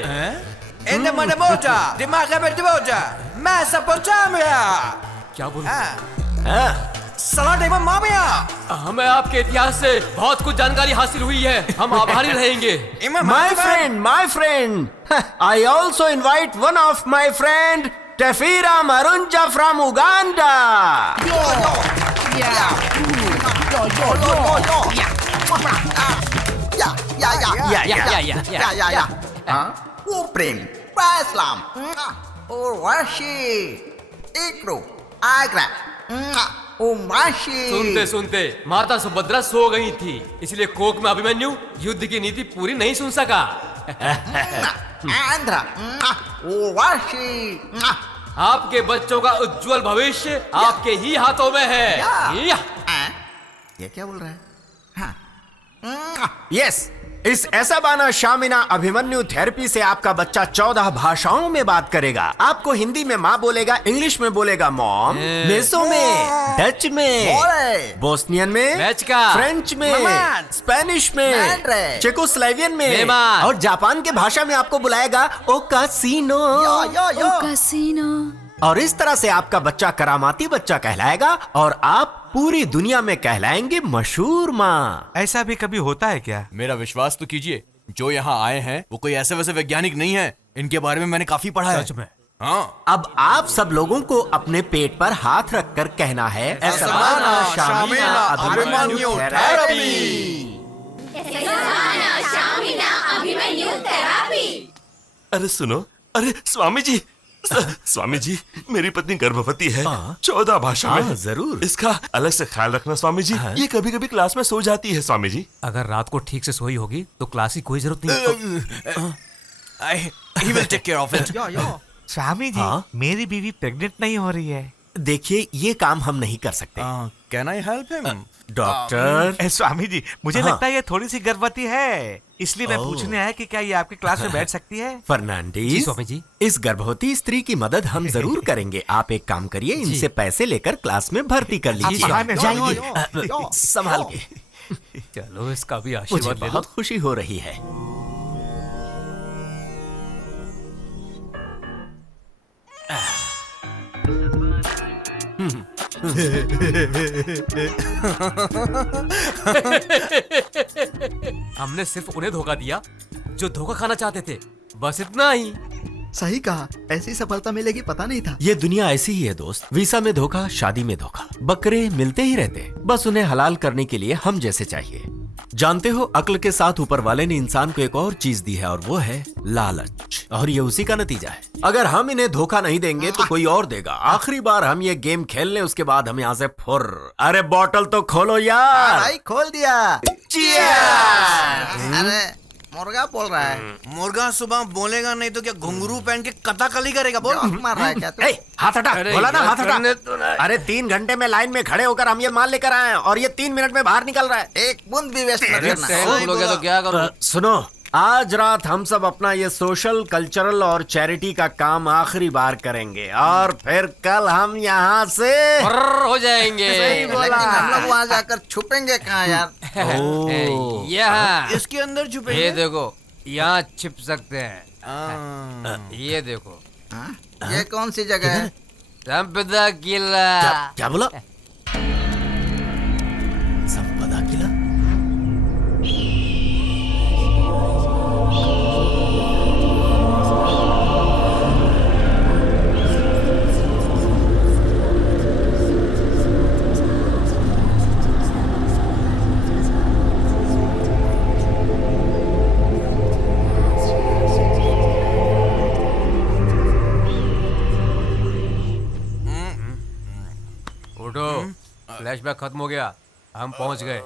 इंद्र मनमोटा, दिमाग में दिमाग, मेसोपोटामिया। क्या बोला? सलाडेवा मामिया। हमें आपके इतिहास से बहुत कुछ जानकारी हासिल हुई है। हम आभारी रहेंगे। My friend, I also invite one of my friend, Tefira Marunja from Uganda. प्रेम इस्लाम और वाशी इक्रो आगरा सुनते सुनते माता सुभद्रा सो गई थी, इसलिए कोक में अभिमन्यु युद्ध की नीति पूरी नहीं सुन सका। आंध्रा वाशी, आपके बच्चों का उज्जवल भविष्य आपके ही हाथों में है। ये क्या बोल रहा है? यस, इस ऐसाबाना शामिना अभिमन्यु थेरेपी से आपका बच्चा 14 भाषाओं में बात करेगा। आपको हिंदी में माँ बोलेगा, इंग्लिश में बोलेगा मॉम, मेसो में, डच में, बोस्नियन में, फ्रेंच में, स्पेनिश में, चेकोस्लोवेकियन में और जापान के भाषा में आपको बुलाएगा ओ कासिनो। और इस तरह से आपका बच्चा करामाती बच्चा कहलाएगा और आप पूरी दुनिया में कहलाएंगे मशहूर माँ। ऐसा भी कभी होता है क्या? मेरा विश्वास तो कीजिए, जो यहाँ आए हैं वो कोई ऐसे वैसे वैज्ञानिक नहीं है। इनके बारे में मैंने काफी पढ़ा है। सच में? हाँ। अब आप सब लोगों को अपने पेट पर हाथ रखकर कहना है ऐसाबाना शामिना अभिमन्यु थेरेपी। अरे सुनो, अरे स्वामी जी, स्वामी जी, मेरी पत्नी गर्भवती है। 14 भाषा में। जरूर। इसका अलग से ख्याल रखना स्वामी जी। ये कभी कभी क्लास में सो जाती है स्वामी जी। अगर रात को ठीक से सोई होगी तो क्लास की कोई जरूरत नहीं। He will take care of it. Swami ji, मेरी बीवी प्रेग्नेंट नहीं हो रही है। देखिए, ये काम हम नहीं कर सकते। Can I help him? Doctor. Swami ji, मुझे लगता है ये थोड़ी सी गर्भवती है, इसलिए मैं पूछने आया कि क्या ये आपके क्लास में बैठ सकती है? फर्नांडिस, स्वामी जी, इस गर्भवती स्त्री की मदद हम जरूर करेंगे। आप एक काम करिए, इनसे पैसे लेकर क्लास में भर्ती कर लीजिए। जाइए, संभाल के। चलो, इसका भी आशीर्वाद ले लो। बहुत खुशी हो रही है। हमने सिर्फ उन्हें धोखा दिया जो धोखा खाना चाहते थे, बस इतना ही। सही कहा, ऐसी सफलता मिलेगी पता नहीं था। ये दुनिया ऐसी ही है दोस्त। वीसा में धोखा, शादी में धोखा, बकरे मिलते ही रहते, बस उन्हें हलाल करने के लिए हम जैसे चाहिए। जानते हो, अक्ल के साथ ऊपर वाले ने इंसान को एक और चीज दी है और वो है लालच, और ये उसी का नतीजा है। अगर हम इन्हें धोखा नहीं देंगे तो कोई और देगा। आखिरी बार हम ये गेम खेल लें, उसके बाद हम यहाँ से फुर। अरे बॉटल तो खोलो यार। भाई खोल दिया। अरे मुर्गा बोल रहा है। मुर्गा सुबह बोलेगा नहीं तो क्या घुंघरू पहन के कथाकली करेगा? बोल। मार रहा है क्या तू? हाथ हटा, बोला ना हाथ हटा। तो अरे 3 घंटे में लाइन में खड़े होकर हम ये माल लेकर आए हैं और ये 3 मिनट में बाहर निकल रहा है। एक बूंद भी वेस्ट मत करना। हो गया तो क्या करो? सुनो, आज रात हम सब अपना ये सोशल, कल्चरल और चैरिटी का काम आखिरी बार करेंगे और फिर कल हम यहाँ से हो जाएंगे। लेकिन हम लोग वहाँ जाकर छुपेंगे कहाँ यार? यहाँ इसके अंदर छुपेंगे। ये देखो, यहाँ छिप सकते हैं। ये देखो। ये कौन सी जगह है? संपदा किला। क्या बोला? संपदा किला? उठो, फ्लैशबैक खत्म हो गया, हम पहुंच गए।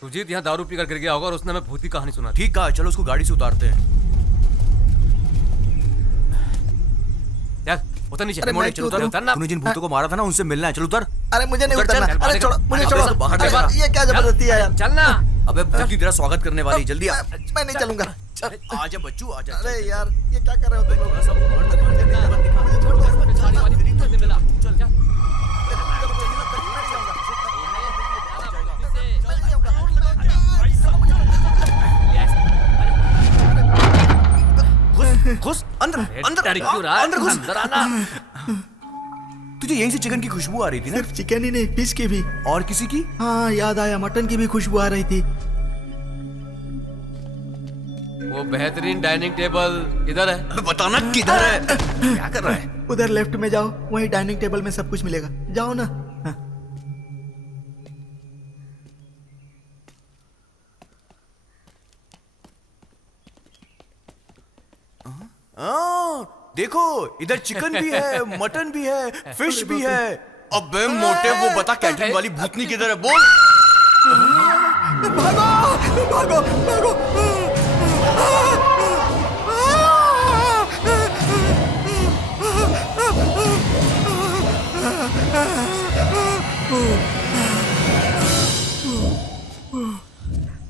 सुजीत यहाँ दारू पीकर गिर गया होगा और उसने हमें भूत की कहानी सुना। ठीक है, चलो उसको गाड़ी से उतारते हैं। चल उतर नीचे। अरे मैं चलो उतर। उतरना। तूने जिन भूतों को मारा था ना, उनसे मिलना है। चलो उतर। अरे मुझे नहीं उतर, उतरना। चल, अरे छोड़ो, मुझे छोड़ो। बाहर अरे निकल। ये क्या जबरदस्ती है यार? चलना। अबे भूत की तेरा स्वागत करने वाली, जल्दी आ। मैं नहीं चलूंगा। आजा बच्चू, आजा। अरे यार ये क्या कर रहे हो तुम लोग? घुस अंदर, अंदर, अंदर घुस। तुझे यहीं से चिकन की खुशबू आ रही थी ना? सिर्फ चिकन ही नहीं, फिश की भी। और किसी की? हाँ याद आया, मटन की भी खुशबू आ रही थी। वो बेहतरीन डाइनिंग टेबल इधर है। बताना किधर है? क्या कर रहा है? उधर लेफ्ट में जाओ, वही डाइनिंग टेबल में सब कुछ मिलेगा। जाओ ना। देखो, इधर चिकन भी है, मटन भी है, फिश भी है। अबे मोटे, वो बता कैटरिंग वाली भूतनी किधर है? बोल। भागो भागो भागो।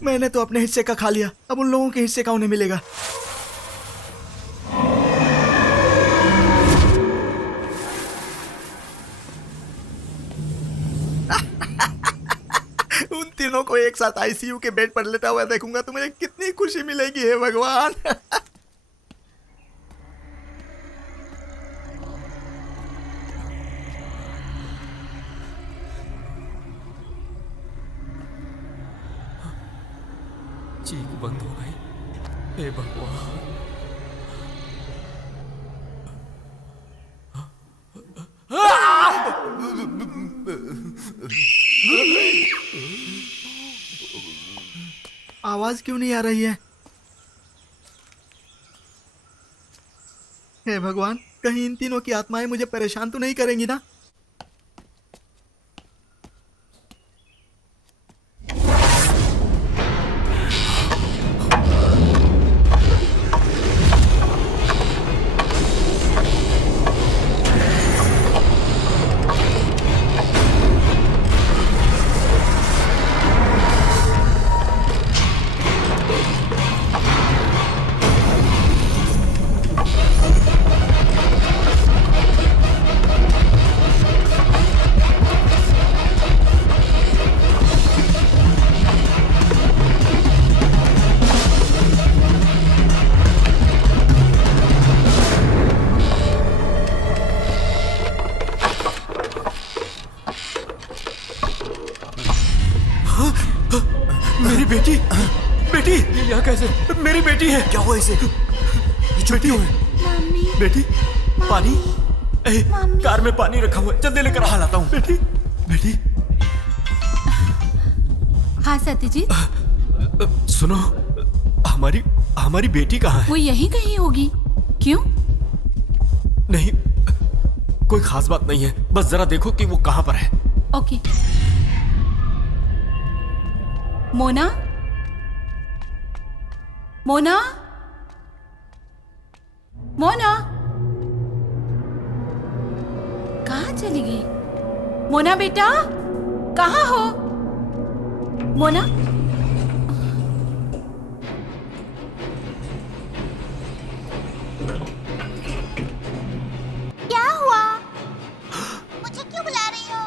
मैंने तो अपने हिस्से का खा लिया, अब उन लोगों के हिस्से का उन्हें मिलेगा। उन तीनों को एक साथ आईसीयू के बेड पर लेटा हुआ देखूंगा तो मुझे कितनी खुशी मिलेगी, हे भगवान। चीख बंद हो गई। हे भगवान। आवाज क्यों नहीं आ रही है? हे भगवान, कहीं इन तीनों की आत्माएं मुझे परेशान तो नहीं करेंगी ना? बेटी बेटी ये यहाँ कैसे? मेरी बेटी है। क्या हुआ इसे? ये बेटी है। बेटी पानी कार में पानी रखा हुआ है, जल्दी लेकर आ। लाता हूँ। बेटी बेटी। हाँ सत्यजीत, सुनो, हमारी बेटी कहाँ है? वो यहीं कहीं होगी। क्यों? नहीं, कोई खास बात नहीं है, बस जरा देखो कि वो कहाँ पर है। ओके। मोना, मोना, मोना, कहाँ चली गई? मोना बेटा, कहाँ हो? मोना, क्या हुआ? मुझे क्यों बुला रही हो?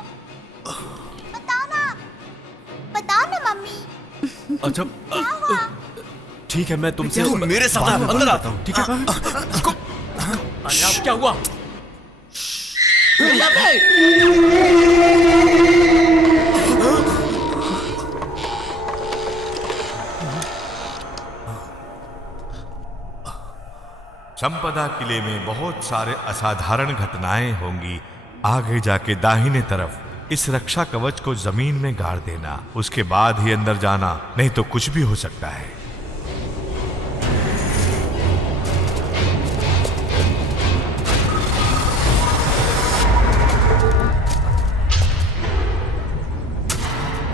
बताओ ना मम्मी। अच्छा क्या हुआ? ठीक है, मैं तुमसे मेरे साथ अंदर आता हूँ। ठीक है? अरे अब क्या हुआ? संपदा किले में बहुत सारे असाधारण घटनाएं होंगी। आगे जाके दाहिने तरफ इस रक्षा कवच को जमीन में गाड़ देना, उसके बाद ही अंदर जाना, नहीं तो कुछ भी हो सकता है।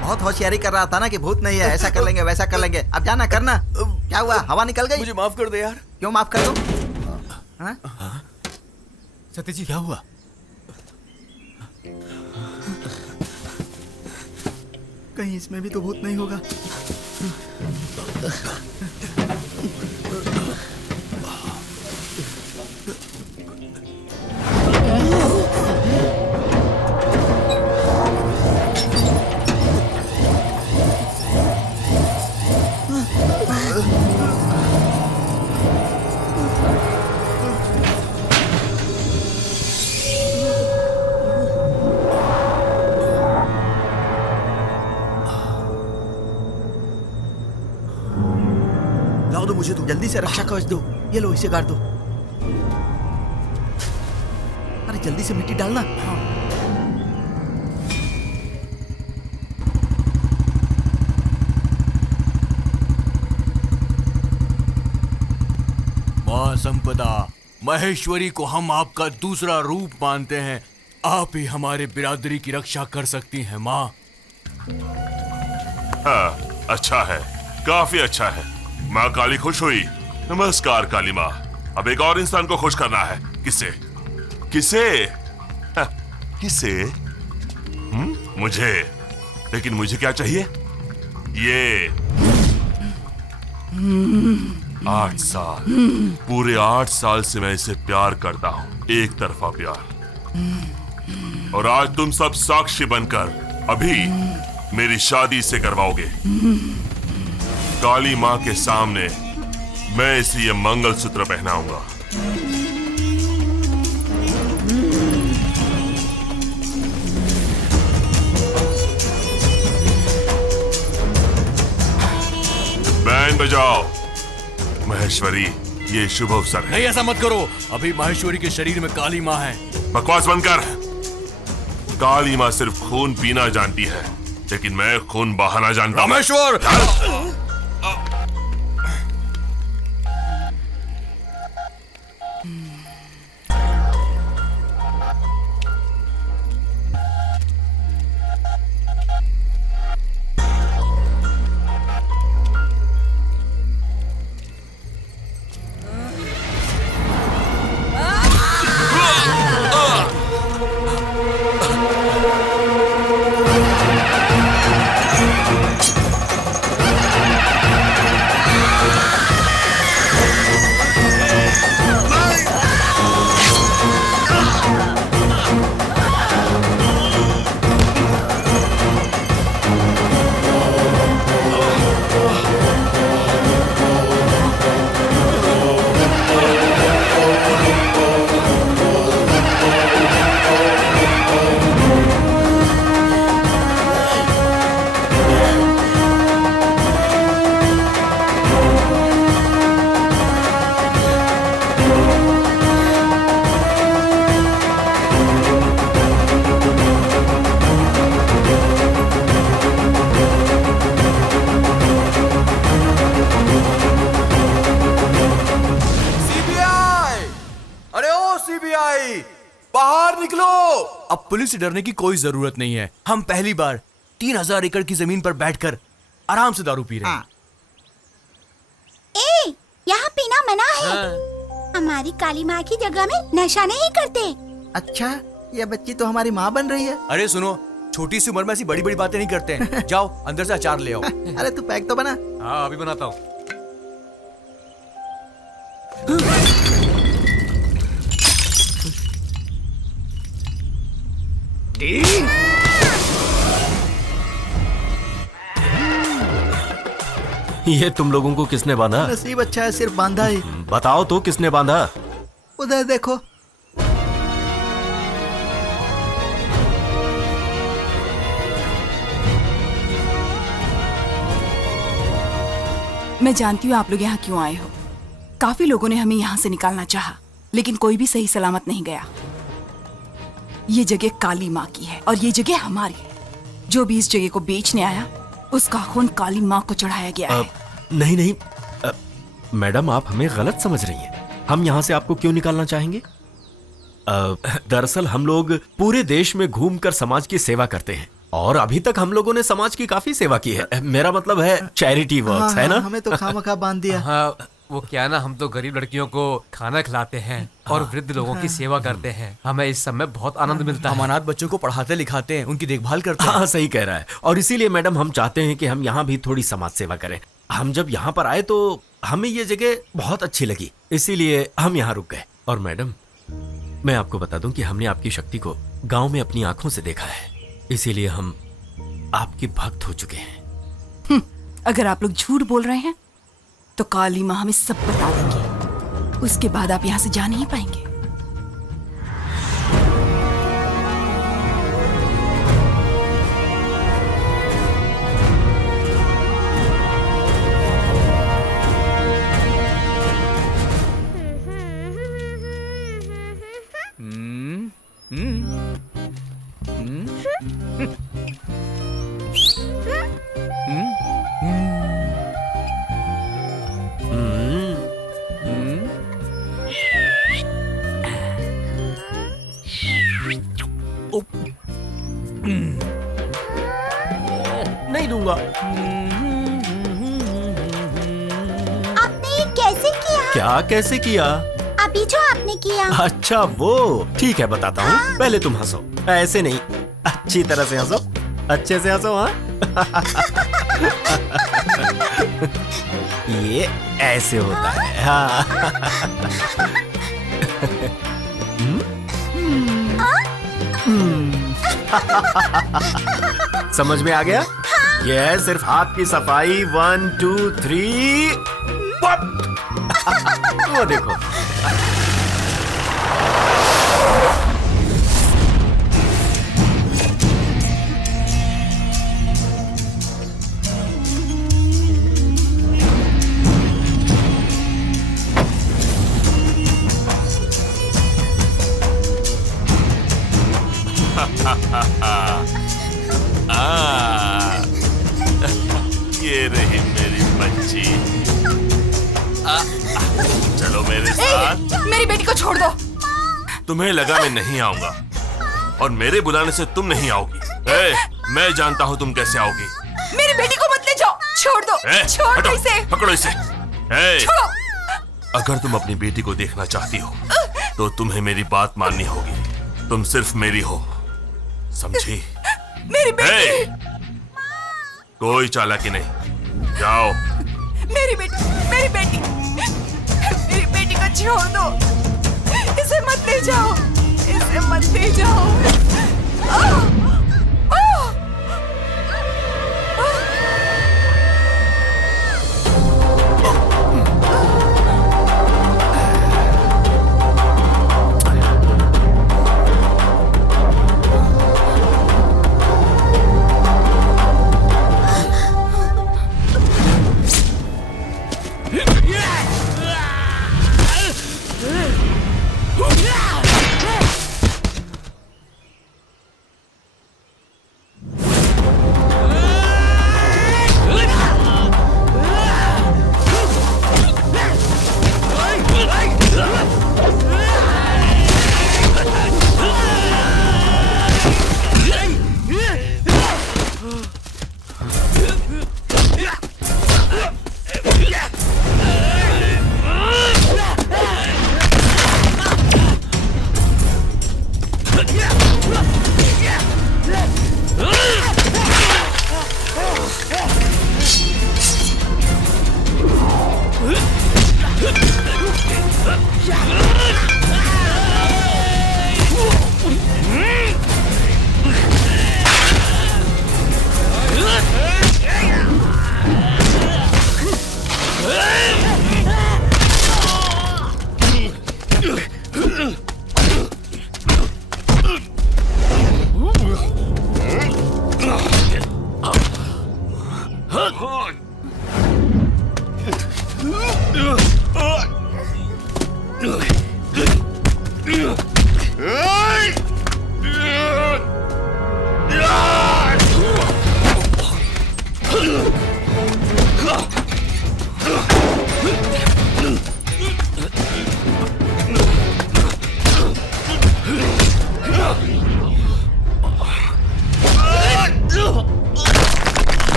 बहुत होशियारी कर रहा था ना कि भूत नहीं है, ऐसा कर लेंगे वैसा कर लेंगे। अब जाना करना। क्या हुआ? हवा निकल गई? मुझे माफ कर दे यार। क्यों माफ कर दो? सत्यजीत क्या हुआ? कहीं इसमें भी तो भूत नहीं होगा। मुझे तो जल्दी से रक्षा कवच दो। ये लो, इसे गाड़ दो। अरे जल्दी से मिट्टी डालना। माँ संपदा, महेश्वरी को हम आपका दूसरा रूप मानते हैं। आप ही हमारे बिरादरी की रक्षा कर सकती हैं माँ। हाँ, अच्छा है, काफी अच्छा है। माँ काली खुश हुई। नमस्कार काली माँ। अब एक और इंसान को खुश करना है। किसे? किसे? किसे? मुझे। लेकिन मुझे क्या चाहिए? ये 8 साल, पूरे 8 साल से मैं इसे प्यार करता हूँ, एक तरफा प्यार। और आज तुम सब साक्षी बनकर अभी मेरी शादी से करवाओगे। काली माँ के सामने मैं इसे ये मंगलसूत्र पहनाऊंगा। बैंड बजाओ। महेश्वरी, ये शुभ अवसर है। नहीं, ऐसा मत करो। अभी महेश्वरी के शरीर में काली माँ है। बकवास बंद कर। काली माँ सिर्फ खून पीना जानती है, लेकिन मैं खून बहाना जानता हूं। रामेश्वर! बाहर निकलो। अब पुलिस से डरने की कोई जरूरत नहीं है। हम पहली बार 3000 एकड़ की जमीन पर बैठकर आराम से दारू पी रहे हैं। ए, यहाँ पीना मना है। हमारी काली माँ की जगह में नशा नहीं करते। अच्छा, ये बच्ची तो हमारी माँ बन रही है। अरे सुनो, छोटी सी उम्र में ऐसी बड़ी बड़ी बातें नहीं करते हैं। जाओ अंदर से अचार ले आओ। अरे तू पैक तो बना। हाँ अभी बनाता हूँ। ये तुम लोगों को किसने बांधा? नसीब अच्छा है, सिर्फ बांधा ही। बताओ तो किसने बांधा? उधर देखो। मैं जानती हूँ आप लोग यहाँ क्यों आए हो। काफी लोगों ने हमें यहाँ से निकालना चाहा, लेकिन कोई भी सही सलामत नहीं गया। ये जगह काली माँ की है और ये जगह हमारी है। जो भी इस जगह को बेचने आया, उसका खून काली माँ को चढ़ाया गया है। नहीं नहीं मैडम, आप हमें गलत समझ रही हैं। हम यहाँ से आपको क्यों निकालना चाहेंगे? दरअसल हम लोग पूरे देश में घूमकर समाज की सेवा करते हैं और अभी तक हम लोगों ने समाज की काफी सेवा की है। मेरा मतलब है चैरिटी वर्क्स, है ना? हमें तो खामखा बांध दिया। हाँ वो क्या ना, हम तो गरीब लड़कियों को खाना खिलाते हैं और वृद्ध लोगों की सेवा करते हैं। हमें इस सब में बहुत आनंद मिलता है। हम अनाथ बच्चों को पढ़ाते लिखाते हैं, उनकी देखभाल करते हैं। हाँ सही कह रहा है। और इसीलिए मैडम हम चाहते हैं कि हम यहाँ भी थोड़ी समाज सेवा करें। हम जब यहाँ पर आए तो हमें ये जगह बहुत अच्छी लगी, इसीलिए हम यहाँ रुक गए। और मैडम मैं आपको बता दूं कि हमने आपकी शक्ति को गांव में अपनी आंखों से देखा है, इसीलिए हम आपके भक्त हो चुके हैं। अगर आप लोग झूठ बोल रहे हैं तो काली माँ हमें सब बता देंगी। उसके बाद आप यहाँ से जा नहीं पाएंगे। नहीं दूंगा। आपने ये कैसे किया? क्या कैसे किया? अभी जो आपने किया। अच्छा वो ठीक है, बताता हूँ। पहले तुम हंसो, ऐसे नहीं, अच्छी तरह से हंसो, अच्छे से हंसो। हाँ ये ऐसे होता है। हाँ समझ में आ गया? ये है सिर्फ हाथ की सफाई। 1 2 3 वो देखो। ये रही मेरी बच्ची। चलो मेरे साथ। मेरी बेटी को छोड़ दो। तुम्हें लगा मैं नहीं आऊंगा और मेरे बुलाने से तुम नहीं आओगी। मैं जानता हूँ तुम कैसे आओगी। मेरी बेटी को मत ले जाओ, छोड़ दो। छोड़ दो इसे। पकड़ो इसे। छोड़ो। अगर तुम अपनी बेटी को देखना चाहती हो तो तुम्हें मेरी बात माननी होगी। तुम सिर्फ मेरी हो, समझी? मेरी बेटी। कोई चालाकी नहीं, जाओ। मेरी बेटी, मेरी बेटी, मेरी बेटी को छोड़ दो। इसे मत ले जाओ, इसे मत ले जाओ।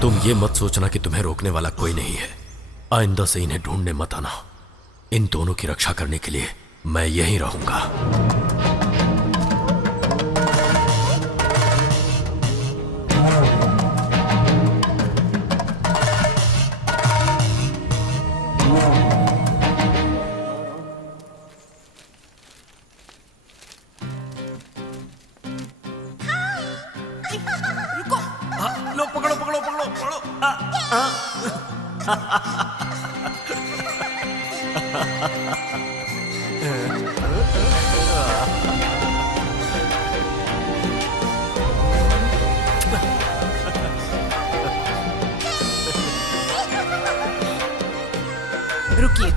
तुम ये मत सोचना कि तुम्हें रोकने वाला कोई नहीं है। आइंदा से इन्हें ढूंढने मत आना। इन दोनों की रक्षा करने के लिए मैं यहीं रहूंगा। लो पकड़ो पकड़ो पकड़ो पकड़ो। रुकिए,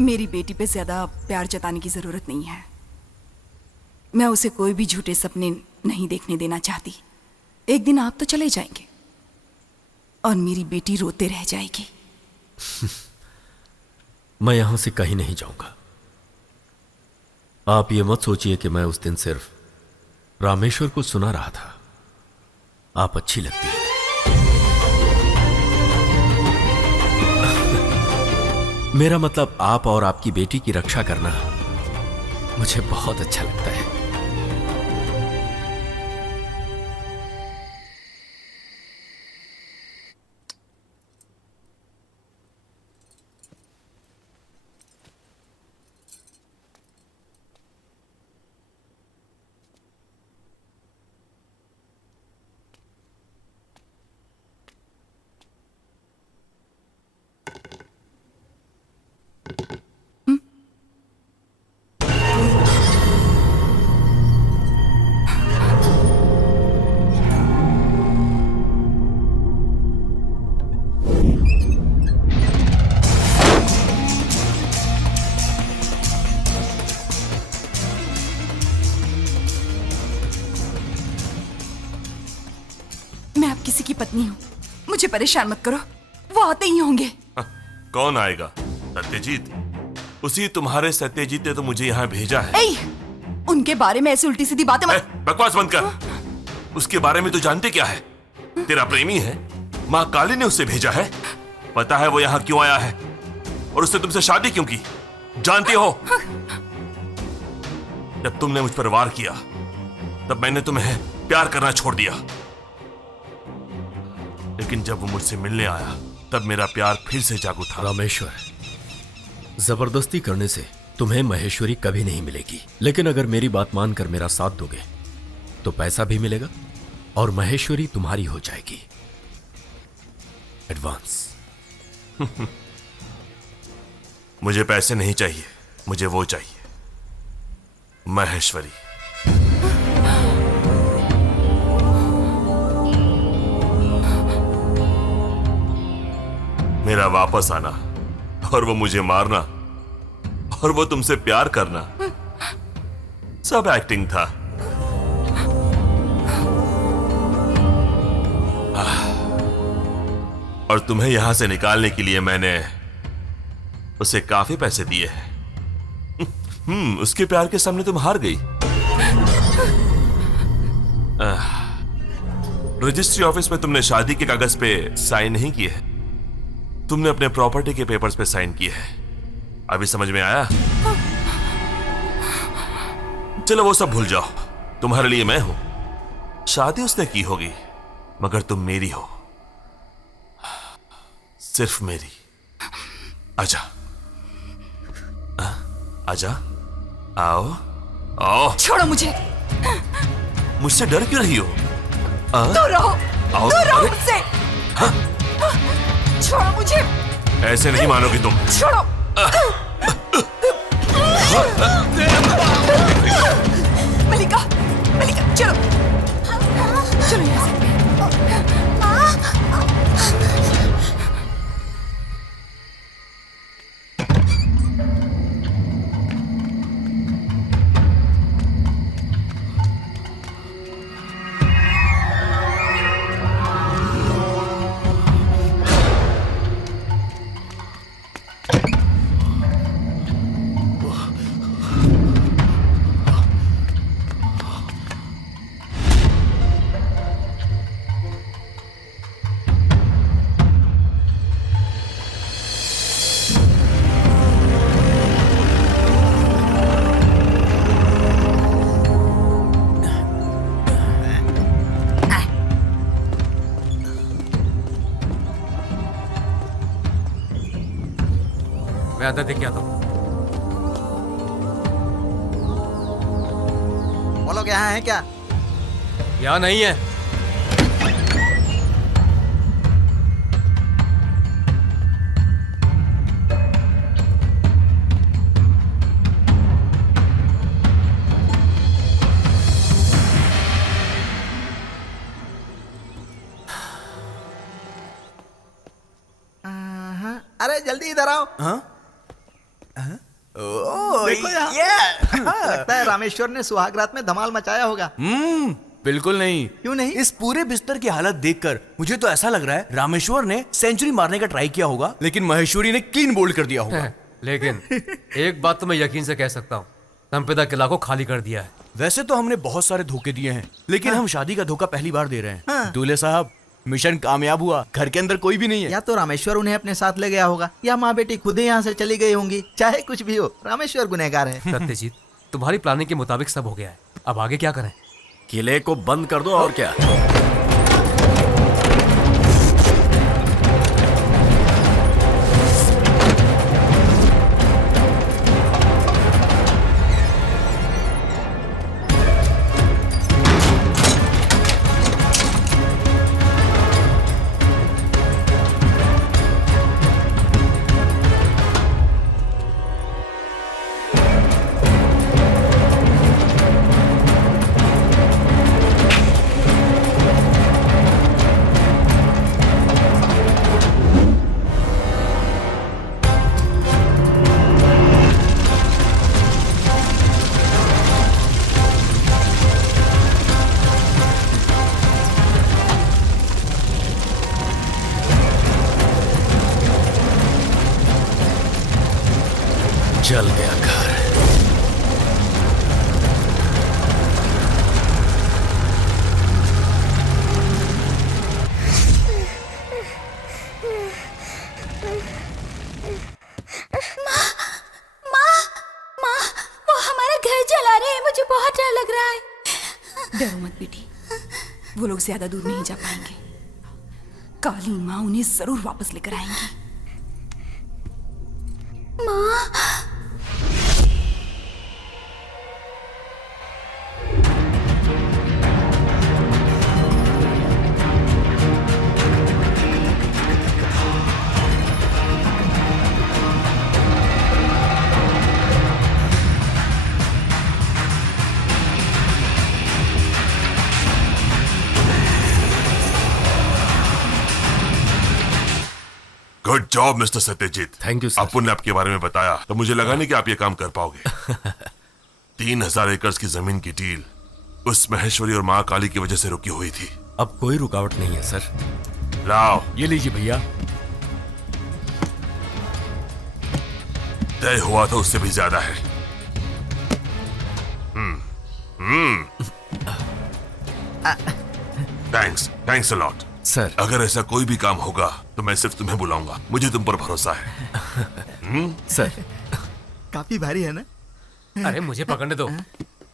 मेरी बेटी पे ज्यादा प्यार जताने की जरूरत नहीं है। मैं उसे कोई भी झूठे सपने नहीं देखने देना चाहती। एक दिन आप तो चले जाएंगे और मेरी बेटी रोते रह जाएगी। मैं यहां से कहीं नहीं जाऊंगा। आप ये मत सोचिए कि मैं उस दिन सिर्फ रामेश्वर को सुना रहा था। आप अच्छी लगती है। मेरा मतलब आप और आपकी बेटी की रक्षा करना मुझे बहुत अच्छा लगता है। मैं अब किसी की पत्नी हूँ, मुझे परेशान मत करो। वो आते ही होंगे। कौन आएगा? सत्यजीत। उसी तुम्हारे सत्यजीत ने तो मुझे यहाँ भेजा है। उनके बारे में ऐसी उल्टी सीधी बातें मत। बकवास बंद कर। उसके बारे में तो जानते क्या है? तेरा प्रेमी है, माँ काली ने उसे भेजा है। पता है वो यहाँ क्यों आया है और उसने तुमसे शादी क्यों की? जानते हो? जब तुमने मुझ पर वार किया तब मैंने तुम्हें प्यार करना छोड़ दिया, लेकिन जब वो मुझसे मिलने आया तब मेरा प्यार फिर से जाग उठा। रामेश्वर, जबरदस्ती करने से तुम्हें महेश्वरी कभी नहीं मिलेगी, लेकिन अगर मेरी बात मानकर मेरा साथ दोगे तो पैसा भी मिलेगा और महेश्वरी तुम्हारी हो जाएगी। एडवांस। मुझे पैसे नहीं चाहिए, मुझे वो चाहिए, महेश्वरी। मेरा वापस आना और वो मुझे मारना और वो तुमसे प्यार करना सब एक्टिंग था। और तुम्हें यहां से निकालने के लिए मैंने उसे काफी पैसे दिए हैं। उसके प्यार के सामने तुम हार गई। रजिस्ट्री ऑफिस में तुमने शादी के कागज पे साइन नहीं किए हैं, तुमने अपने प्रॉपर्टी के पेपर्स पे साइन किए हैं। अभी समझ में आया? चलो वो सब भूल जाओ, तुम्हारे लिए मैं हूं। शादी उसने की होगी मगर तुम मेरी हो, सिर्फ मेरी। आजा आजा, आओ आओ। छोड़ो मुझे। मुझसे डर क्यों रही हो? दूर रहो, आओ। दूर रहो अरे, मुझसे। छोड़ो मुझे। ऐसे नहीं मानोगी तुम। छोड़ो। मलिका, मलिका, चलो चलो यहाँ से। मैं अंदर देख के आता हूँ। बोलो क्या है क्या? यहाँ नहीं है। अरे जल्दी इधर आओ। देखो यहाँ। लगता है रामेश्वर ने सुहाग रात में धमाल मचाया होगा। बिल्कुल नहीं। क्यों नहीं? इस पूरे बिस्तर की हालत देखकर मुझे तो ऐसा लग रहा है रामेश्वर ने सेंचुरी मारने का ट्राई किया होगा, लेकिन महेश्वरी ने क्लीन बोल्ड कर दिया होगा। लेकिन एक बात तो मैं यकीन से कह सकता हूँ, संपदा किला को खाली कर दिया है। वैसे तो हमने बहुत सारे धोखे दिए हैं, लेकिन हम शादी का धोखा पहली बार दे रहे हैं। दूल्हे साहब, मिशन कामयाब हुआ। घर के अंदर कोई भी नहीं है। या तो रामेश्वर उन्हें अपने साथ ले गया होगा, या माँ बेटी खुद ही यहाँ से चली गई होंगी। चाहे कुछ भी हो, रामेश्वर गुनहगार है। सत्यजीत, तुम्हारी प्लानिंग के मुताबिक सब हो गया है। अब आगे क्या करें? किले को बंद कर दो और क्या। जल गया घर। वो हमारा घर जला रहे हैं। मुझे बहुत डर लग रहा है। डरो मत बेटी, वो लोग ज्यादा दूर नहीं जा पाएंगे। काली माँ उन्हें जरूर वापस लेकर आएंगी। माँ, good job mister Satyajit. Thank you sir. अपुन ने आपके बारे में बताया तो मुझे लगा नहीं कि आप ये काम कर पाओगे। 3000 एकड़ की जमीन की डील उस महेश्वरी और माँ काली की वजह से रुकी हुई थी। अब कोई रुकावट नहीं है सर। लाओ। ये लीजिए भैया। तय हुआ था उससे भी ज्यादा है। Thanks a lot sir. अगर ऐसा कोई भी काम होगा तो मैं सिर्फ तुम्हें बुलाऊंगा, मुझे तुम पर भरोसा है। सर। काफी भारी है ना? अरे मुझे पकड़ने दो,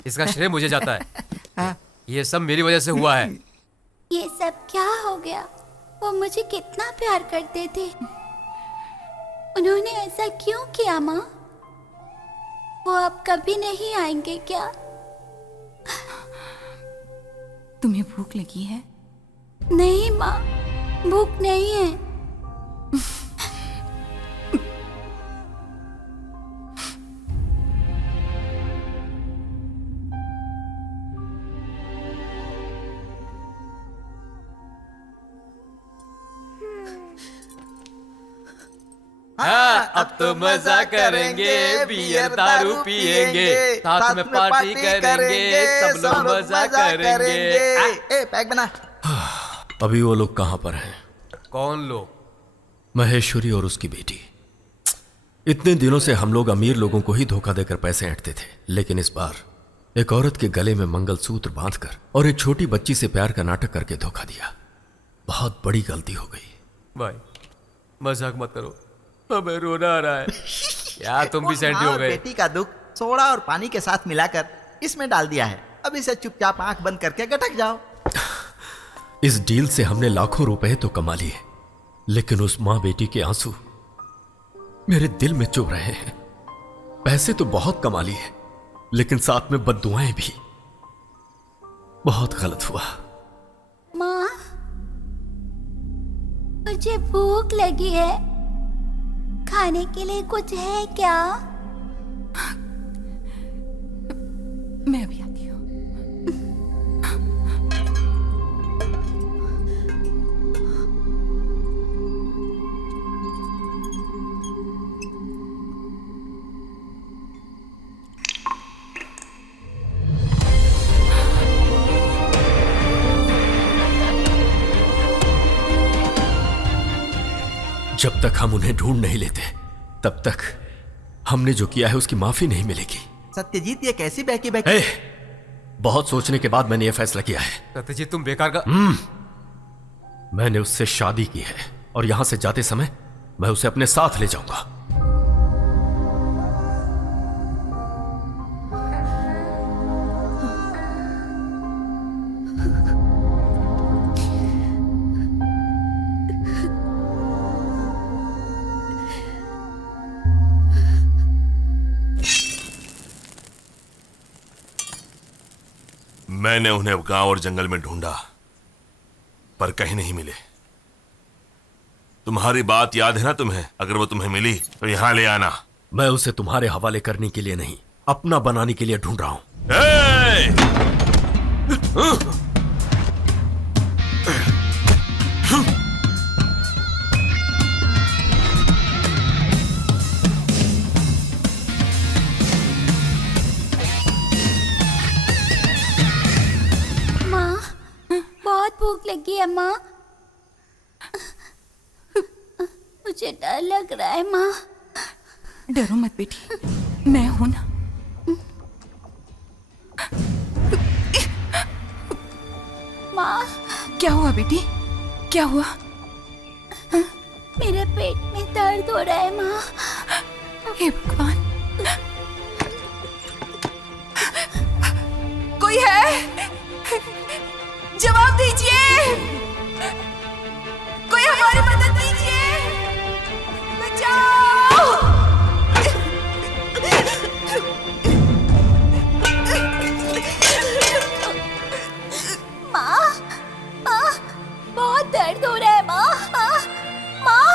इसका श्रेय मुझे जाता है। ये सब मेरी वजह से हुआ है। ये सब क्या हो गया? वो मुझे कितना प्यार करते थे, उन्होंने ऐसा क्यों किया माँ? वो अब कभी नहीं आएंगे क्या? तुम्हें भूख लगी है? नहीं माँ, भूख नहीं है। हाँ, अब तो मजा करेंगे, बियर दारू पिएंगे, साथ में पार्टी करेंगे, सब लोग मजा करेंगे। ए, पैक बना। अभी वो लोग कहां पर हैं? कौन लोग? महेश्वरी और उसकी बेटी। इतने दिनों से हम लोग अमीर लोगों को ही धोखा देकर पैसे ऐंठते थे, लेकिन इस बार एक औरत के गले में मंगलसूत्र बांधकर और एक छोटी बच्ची से प्यार का नाटक करके धोखा दिया। बहुत बड़ी गलती हो गई। भाई मजाक मत करो, हमें रोना आ रहा है। क्या तुम भी सेंटी हो गए? बेटी का दुख सोडा और पानी के साथ मिलाकर इसमें डाल दिया है। अब इसे चुपचाप आंख बंद करके गटक जाओ। इस डील से हमने लाखों रुपए तो कमा लिए, लेकिन उस मां बेटी के आंसू मेरे दिल में चुभ रहे हैं। पैसे तो बहुत कमा लिए, लेकिन साथ में बद्दुआएं भी। बहुत गलत हुआ। माँ, मुझे भूख लगी है, खाने के लिए कुछ है क्या? मैं अभी आती हूँ। जब तक हम उन्हें ढूंढ नहीं लेते, तब तक हमने जो किया है उसकी माफी नहीं मिलेगी। सत्यजीत, ये कैसी बहकी बहकी? बहुत सोचने के बाद मैंने यह फैसला किया है। सत्यजीत, तुम बेकार का। मैंने उससे शादी की है और यहां से जाते समय मैं उसे अपने साथ ले जाऊंगा। मैंने उन्हें गांव और जंगल में ढूंढा, पर कहीं नहीं मिले। तुम्हारी बात याद है ना तुम्हें? अगर वो तुम्हें मिली तो यहां ले आना। मैं उसे तुम्हारे हवाले करने के लिए नहीं, अपना बनाने के लिए ढूंढ रहा हूं। बहुत भूख लगी है माँ, मुझे डर लग रहा है माँ। डरो मत बेटी, मैं हूं ना। माँ, क्या हुआ बेटी? क्या हुआ? मेरे पेट में दर्द हो रहा है माँ। हे भगवान, कोई है? जवाब दीजिए, कोई हमारी मदद कीजिए, बचाओ। माँ, माँ, बहुत दर्द हो रहा है माँ। माँ,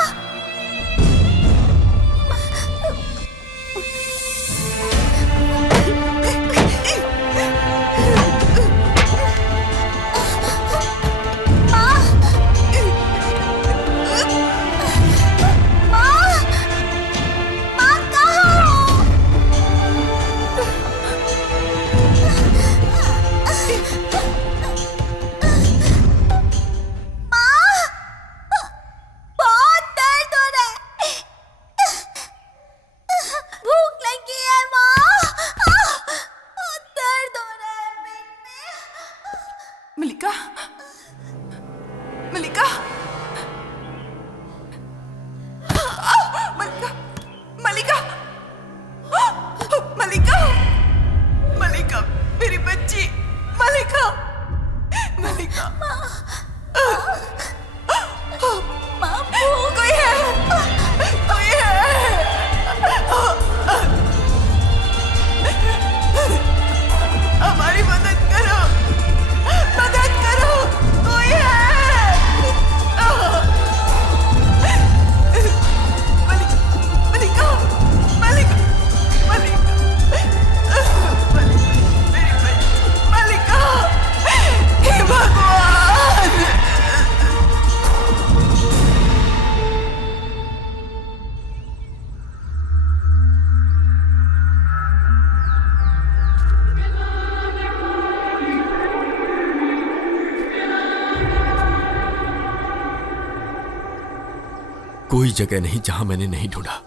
कोई जगह नहीं जहां मैंने नहीं ढूंढा।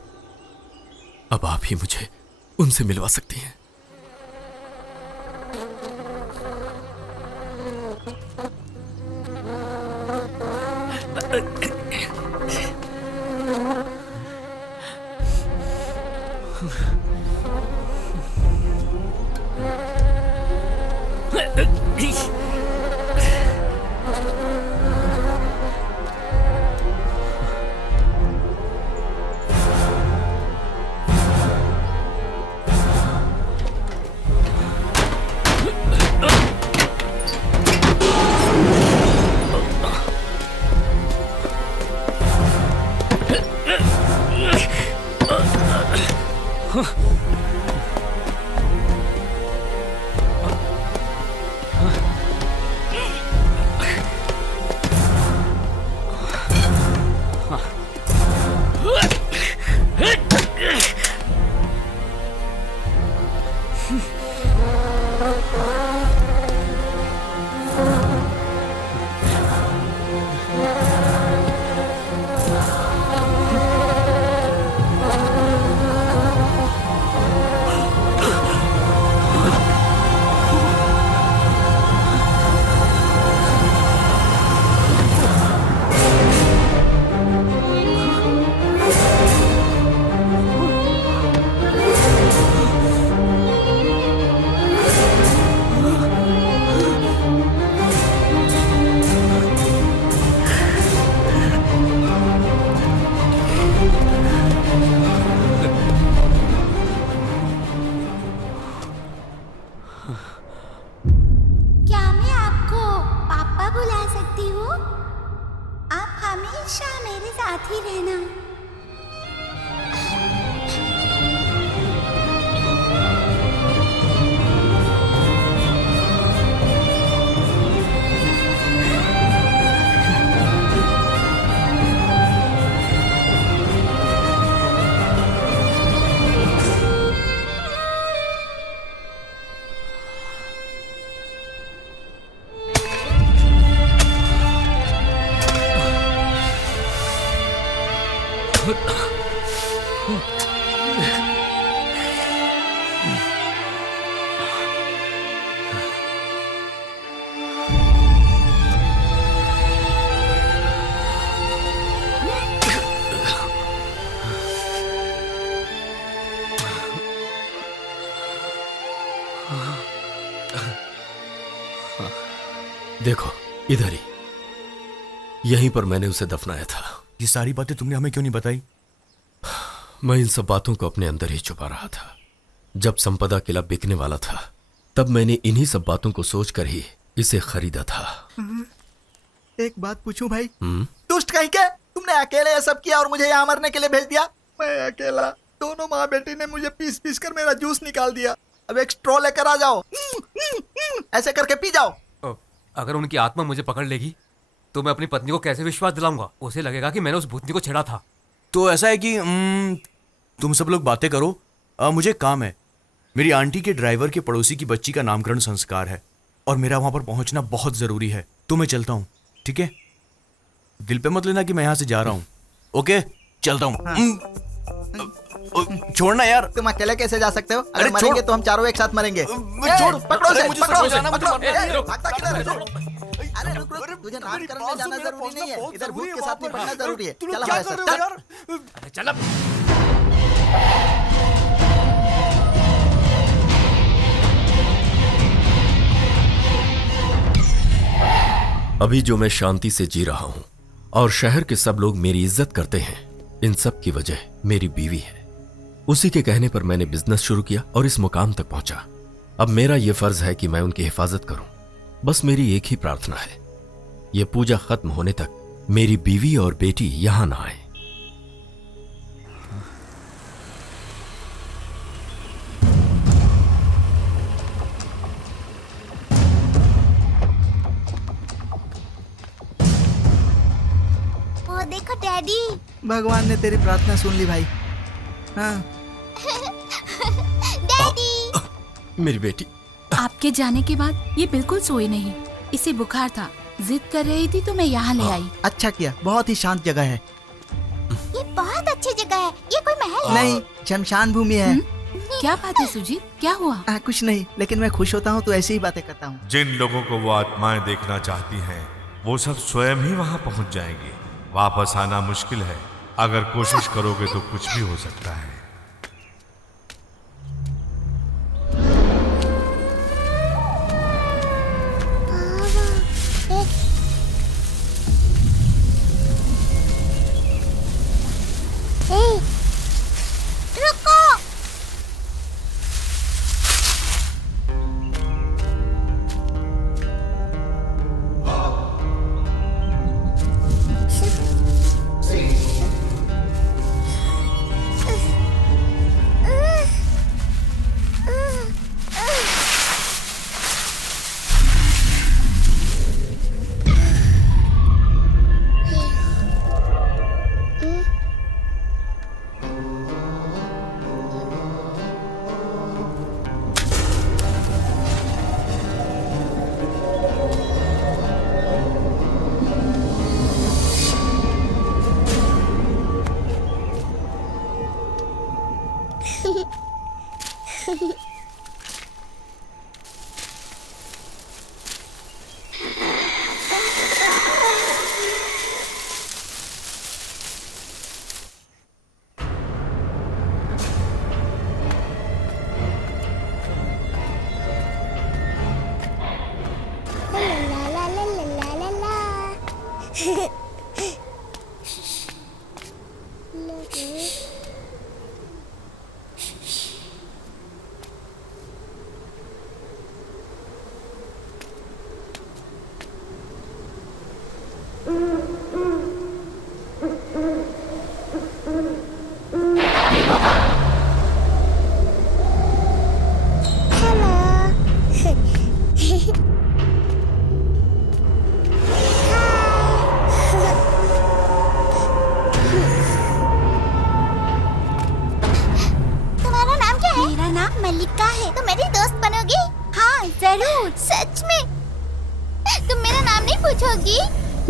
अब आप ही मुझे उनसे मिलवा सकती हैं। क्या मैं आपको पापा बुला सकती हूँ? आप हमेशा मेरे साथ ही रहना। देखो इधर ही, यहीं पर मैंने उसे दफनाया था। ये सारी बातें तुमने हमें क्यों नहीं बताई? मैं इन सब बातों को अपने अंदर ही छुपा रहा था। जब संपदा किला बिकने वाला था तब मैंने इन्हीं सब बातों को सोचकर ही इसे खरीदा था। एक बात पूछूं भाई? दुष्ट कहीं के, तुमने अकेले ये सब किया और मुझे यहाँ मरने के लिए भेज दिया? मैं अकेला, दोनों माँ बेटी ने मुझे पीस पीस कर मेरा जूस निकाल दिया। अब एक स्ट्रॉ लेकर आ जाओ, ऐसे करके पी जाओ। अगर उनकी आत्मा मुझे पकड़ लेगी तो मैं अपनी पत्नी को कैसे विश्वास दिलाऊंगा? उसे लगेगा कि मैंने उस भूतनी को छेड़ा था। तो ऐसा है कि तुम सब लोग बातें करो, मुझे काम है। मेरी आंटी के ड्राइवर के पड़ोसी की बच्ची का नामकरण संस्कार है और मेरा वहां पर पहुंचना बहुत जरूरी है, तो मैं चलता हूँ। ठीक है, दिल पे मत लेना कि मैं यहाँ से जा रहा हूँ। ओके, चलता हूँ। छोड़ना यार। तुम अकेले कैसे जा सकते हो? अगर मरेंगे तो हम चारों एक साथ मरेंगे। छोड़, पकड़ो उसे, पकड़ो उसे। भागता किधर है? अरे रुक रुक, तुझे नामकरण में जाना जरूरी नहीं है, इधर भूत के साथ निपटना जरूरी है। चल हमारे साथ, अरे चल। अभी जो मैं शांति से जी रहा हूं और शहर के सब लोग मेरी इज्जत करते हैं, इन सब की वजह मेरी बीवी है। उसी के कहने पर मैंने बिजनेस शुरू किया और इस मुकाम तक पहुंचा। अब मेरा यह फर्ज है कि मैं उनकी हिफाजत करूं। बस मेरी एक ही प्रार्थना है, यह पूजा खत्म होने तक मेरी बीवी और बेटी यहां ना आए। वो देखो डैडी, भगवान ने तेरी प्रार्थना सुन ली भाई। हाँ। डैडी। मेरी बेटी। आपके जाने के बाद ये बिल्कुल सोई नहीं, इसे बुखार था, जिद कर रही थी तो मैं यहाँ ले आई। अच्छा किया, बहुत ही शांत जगह है। नहीं, शमशान भूमि है। क्या बात है सुजीत, क्या हुआ? कुछ नहीं, लेकिन मैं खुश होता हूँ तो ऐसी ही बातें करता हूँ। जिन लोगों को वो आत्माएं देखना चाहती हैं, वो सब स्वयं ही वहां पहुंच जाएंगे। वापस आना मुश्किल है, अगर कोशिश करोगे तो कुछ भी हो सकता है।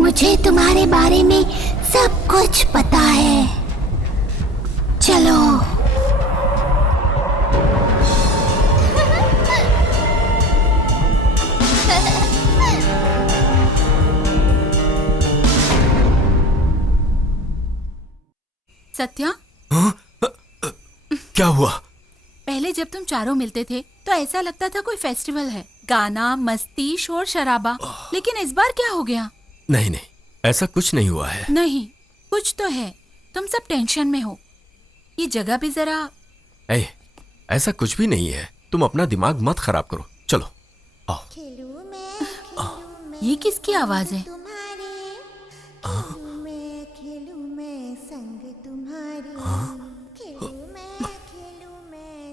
मुझे तुम्हारे बारे में सब कुछ पता है। चलो। सत्या, क्या हुआ? पहले जब तुम चारों मिलते थे तो ऐसा लगता था कोई फेस्टिवल है, गाना, मस्ती, शोर शराबा। लेकिन इस बार क्या हो गया? नहीं नहीं, ऐसा कुछ नहीं हुआ है। नहीं, कुछ तो है। तुम सब टेंशन में हो। ये जगह भी जरा। ऐसा कुछ भी नहीं है, तुम अपना दिमाग मत खराब करो। चलो आओ। ये किसकी आवाज है?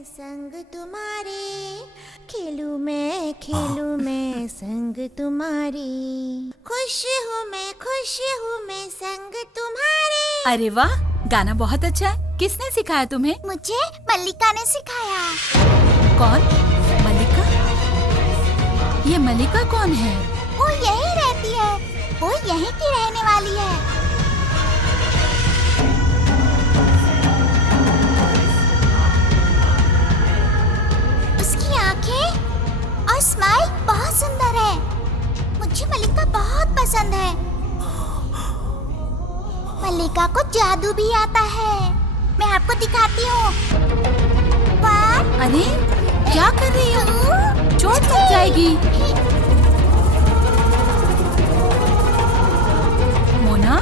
संग तुम्हारे खेलूं मैं संग तुम्हारी, खुश हूँ मैं संग तुम्हारे। अरे वाह, गाना बहुत अच्छा है। किसने सिखाया तुम्हें? मुझे मल्लिका ने सिखाया। कौन? मल्लिका? ये मल्लिका कौन है? वो यहीं रहती है, वो यहीं की रहने वाली है। उसकी आंखें और स्माइल बहुत सुंदर है। मुझे मल्लिका बहुत पसंद है। मल्लिका को जादू भी आता है, मैं आपको दिखाती हूँ। अरे क्या कर रही हो? चोट लग जाएगी। मोना,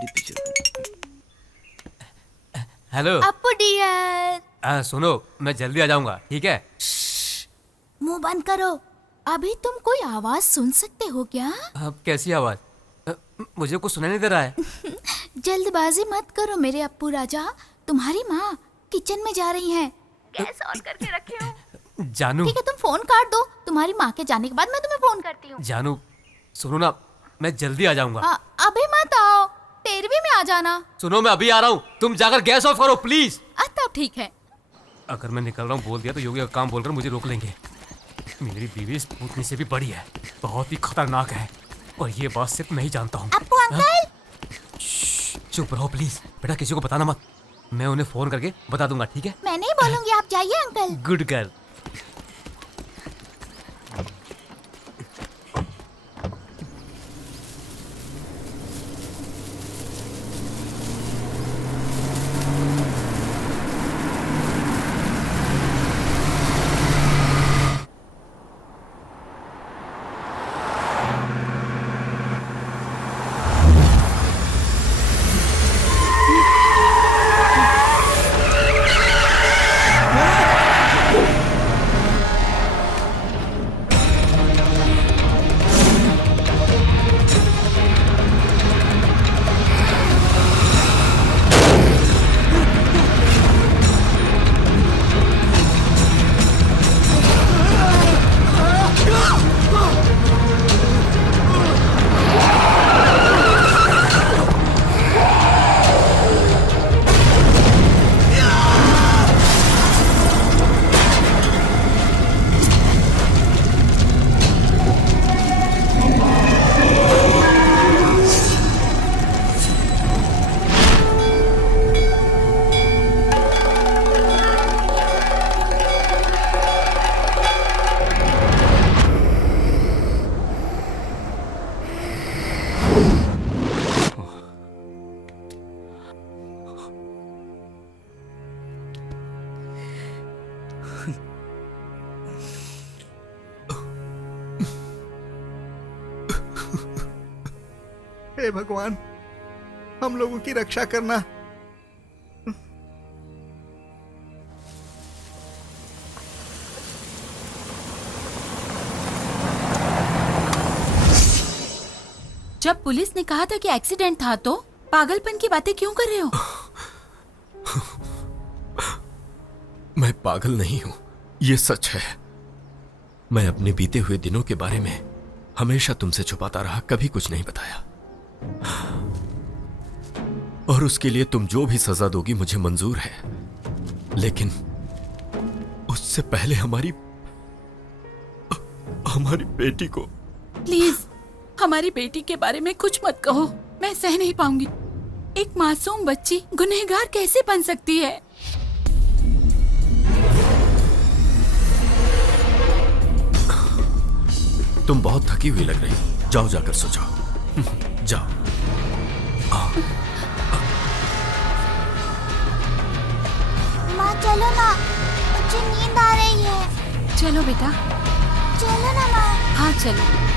गाड़ी पीछे। हेलो अप्पू डियर, सुनो, मैं जल्दी आ जाऊंगा, ठीक है? मुंह बंद करो। अभी तुम कोई आवाज सुन सकते हो क्या? अब कैसी आवाज? मुझे कुछ सुनाई नहीं दे रहा है। जल्दबाजी मत करो मेरे अप्पू राजा, तुम्हारी माँ किचन में जा रही हैं। गैस ऑन करके रखे हो। जानू, ठीक है, तुम फोन काट दो, तुम्हारी माँ के जाने के बाद मैं तुम्हें फोन करती हूँ। जानू सुनो ना, मैं जल्दी आ जाऊंगा। अभी मत आओ, 13वीं में आ जाना। सुनो, मैं अभी आ रहा हूँ, तुम जाकर गैस ऑफ करो प्लीज। तब ठीक है। अगर मैं निकल रहा हूँ बोल दिया तो योगी का काम बोलकर मुझे रोक लेंगे। मेरी बीवी इस भूतनी से भी बड़ी है, बहुत ही खतरनाक है, और ये बात सिर्फ मैं ही जानता हूँ। अप्पू अंकल, चुप रहो प्लीज, बेटा किसी को बताना मत, मैं उन्हें फोन करके बता दूंगा, ठीक है? मैं नहीं बोलूंगी, आप जाइए अंकल। Good girl. हे भगवान, हम लोगों की रक्षा करना। जब पुलिस ने कहा था कि एक्सीडेंट था तो पागलपन की बातें क्यों कर रहे हो? मैं पागल नहीं हूं, ये सच है। मैं अपने बीते हुए दिनों के बारे में हमेशा तुमसे छुपाता रहा, कभी कुछ नहीं बताया, और उसके लिए तुम जो भी सजा दोगी मुझे मंजूर है, लेकिन उससे पहले हमारी बेटी को। प्लीज हमारी बेटी के बारे में कुछ मत कहो, मैं सह नहीं पाऊंगी। एक मासूम बच्ची गुनहगार कैसे बन सकती है? तुम बहुत थकी हुई लग रही हो, जाओ जाकर सो जाओ। जाओ। माँ चलो ना, मुझे नींद आ रही है। चलो बेटा, चलो ना माँ। हाँ चलो।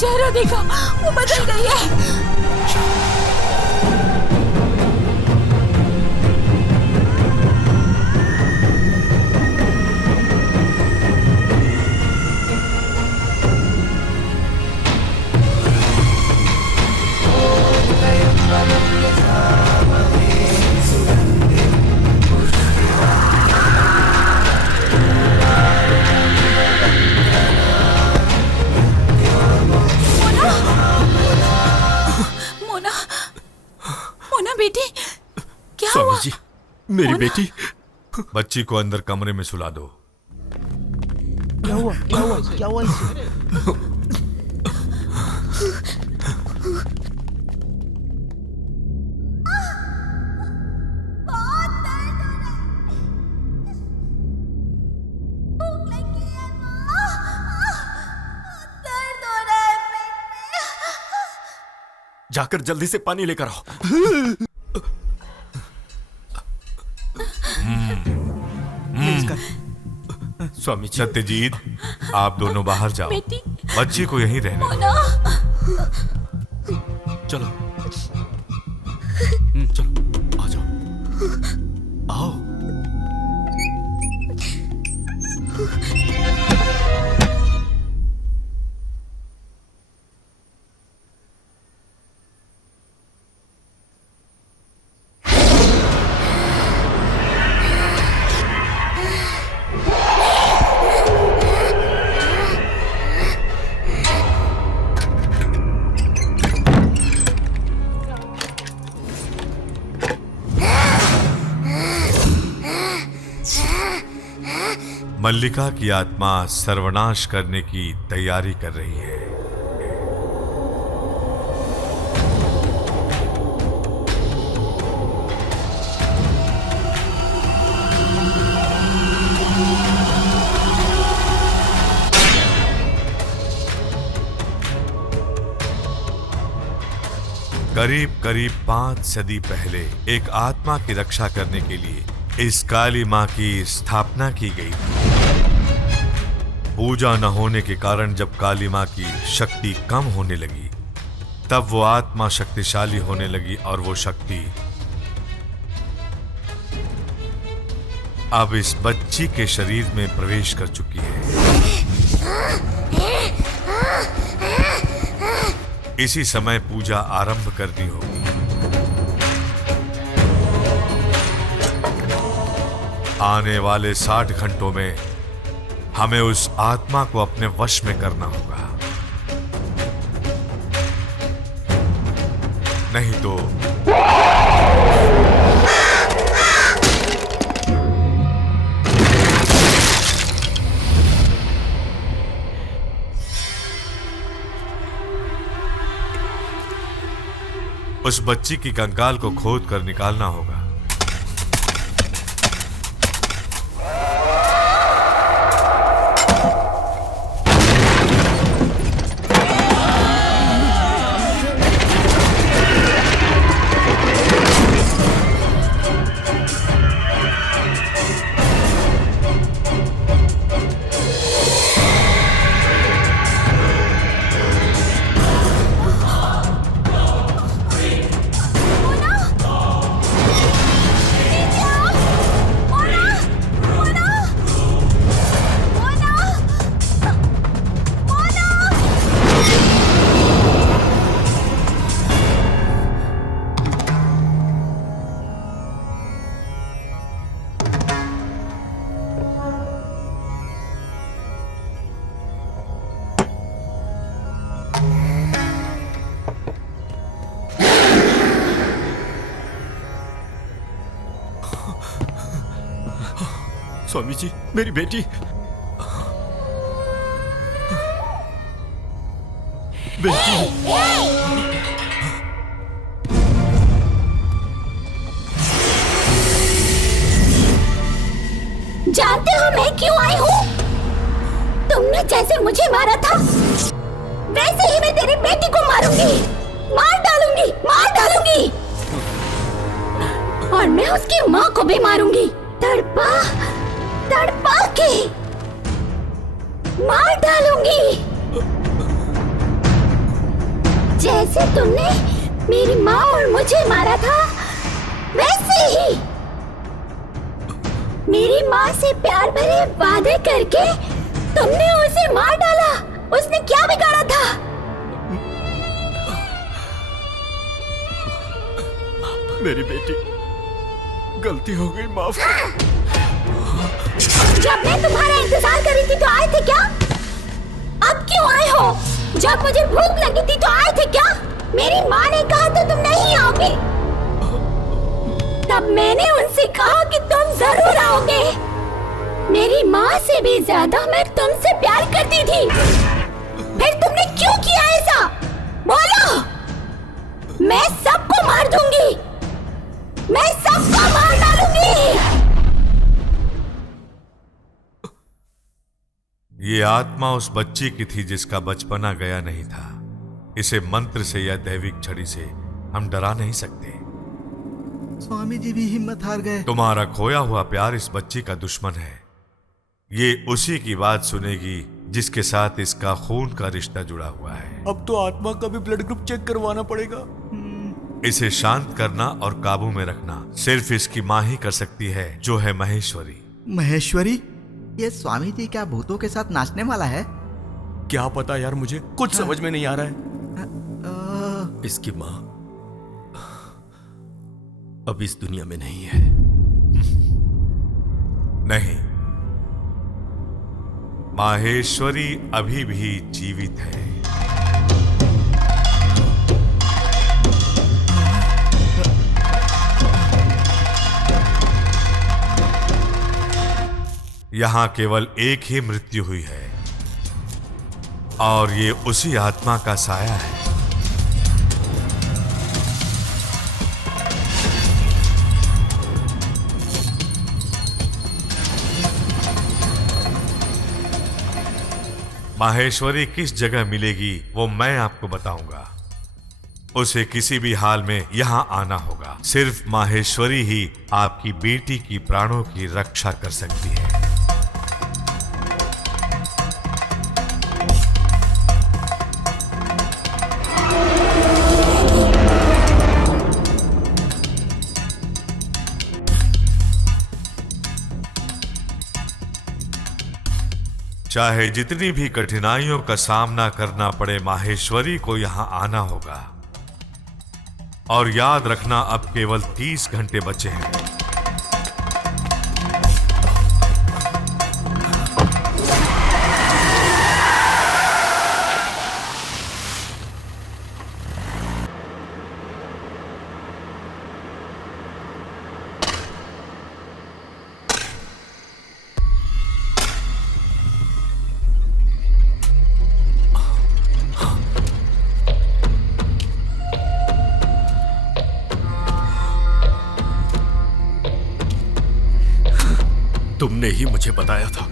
चेहरा देखा, वो बदल गई है। बेटी, क्या हुआ? स्वामी जी, मेरी बेटी। बच्ची को अंदर कमरे में सुला दो। क्या हुआ? क्या हुआ? क्या हुआ इसे? जाकर जल्दी से पानी लेकर आओ। स्वामी सत्यजीत, आप दोनों बाहर जाओ। बच्ची को यहीं रहने दो। चलो चलो, आ जाओ, आओ। मल्लिका की आत्मा सर्वनाश करने की तैयारी कर रही है। करीब करीब 5 सदी पहले एक आत्मा की रक्षा करने के लिए इस काली मां की स्थापना की गई थी। पूजा न होने के कारण जब काली मां की शक्ति कम होने लगी, तब वो आत्मा शक्तिशाली होने लगी और वो शक्ति अब इस बच्ची के शरीर में प्रवेश कर चुकी है। इसी समय पूजा आरंभ करनी होगी। आने वाले 60 घंटों में हमें उस आत्मा को अपने वश में करना होगा, नहीं तो उस बच्ची की कंकाल को खोद कर निकालना होगा। स्वामी जी, मेरी बेटी। बेटी। जानते हो मैं क्यों आई हूँ? तुमने जैसे मुझे मारा था, वैसे ही मैं तेरी बेटी को मारूंगी, मार डालूंगी, मार डालूंगी। और मैं उसकी माँ को भी मारूंगी, तड़पा तड़पा के मार डालूंगी। जैसे तुमने मेरी माँ और मुझे मारा था वैसे ही मेरी माँ से प्यार भरे वादे करके तुमने उसे मार डाला। उसने क्या बिगाड़ा था? मेरी बेटी, गलती हो गई, माफ कर। जब मैं तुम्हारा इंतजार कर रही थी तो आए थे क्या? अब क्यों आए हो? जब मुझे भूख लगी थी तो आए थे क्या? मेरी माँ ने कहा तो तुम नहीं आओगे। तब मैंने उनसे कहा कि तुम जरूर आओगे। मेरी माँ से भी ज्यादा मैं तुमसे प्यार करती थी। फिर तुमने क्यों किया ऐसा? बोलो। मैं सबको मार दूंगी। मैं सबको मार डालूंगी। ये आत्मा उस बच्ची की थी जिसका बचपना गया नहीं था। इसे मंत्र से या दैविक छड़ी से हम डरा नहीं सकते। स्वामी जी भी हिम्मत हार गए। तुम्हारा खोया हुआ प्यार इस बच्ची का दुश्मन है। ये उसी की बात सुनेगी जिसके साथ इसका खून का रिश्ता जुड़ा हुआ है। अब तो आत्मा का भी ब्लड ग्रुप चेक करवाना पड़ेगा। इसे शांत करना और काबू में रखना सिर्फ इसकी माँ ही कर सकती है, जो है महेश्वरी। महेश्वरी? ये स्वामी जी क्या भूतों के साथ नाचने वाला है? क्या पता यार, मुझे कुछ समझ में नहीं आ रहा है। इसकी माँ अब इस दुनिया में नहीं है। नहीं, माहेश्वरी अभी भी जीवित है। यहां केवल एक ही मृत्यु हुई है और ये उसी आत्मा का साया है। माहेश्वरी किस जगह मिलेगी वो मैं आपको बताऊंगा। उसे किसी भी हाल में यहां आना होगा। सिर्फ माहेश्वरी ही आपकी बेटी की प्राणों की रक्षा कर सकती है। चाहे जितनी भी कठिनाइयों का सामना करना पड़े, माहेश्वरी को यहां आना होगा। और याद रखना, अब केवल 30 घंटे बचे हैं। तुमने ही मुझे बताया था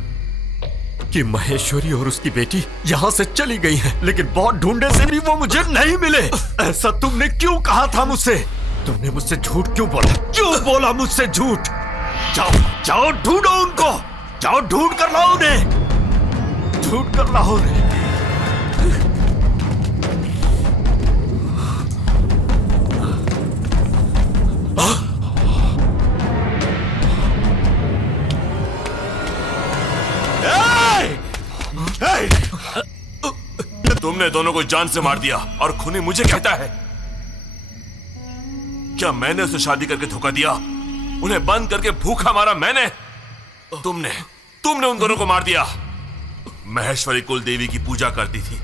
कि महेश्वरी और उसकी बेटी यहां से चली गई हैं, लेकिन बहुत ढूंढने से भी वो मुझे नहीं मिले। ऐसा तुमने क्यों कहा था मुझसे? तुमने मुझसे झूठ क्यों बोला? क्यों बोला मुझसे झूठ? जाओ जाओ ढूंढो उनको, जाओ ढूंढ कर लाओ उन्हें, ढूंढ कर लाओ उन्हें। तुमने दोनों को जान से मार दिया और खूनी मुझे कहता है। क्या मैंने उसे शादी करके धोखा दिया? उन्हें बंद करके भूखा मारा मैंने? तुमने उन दोनों को मार दिया। महेश्वरी कुल देवी की पूजा करती थी।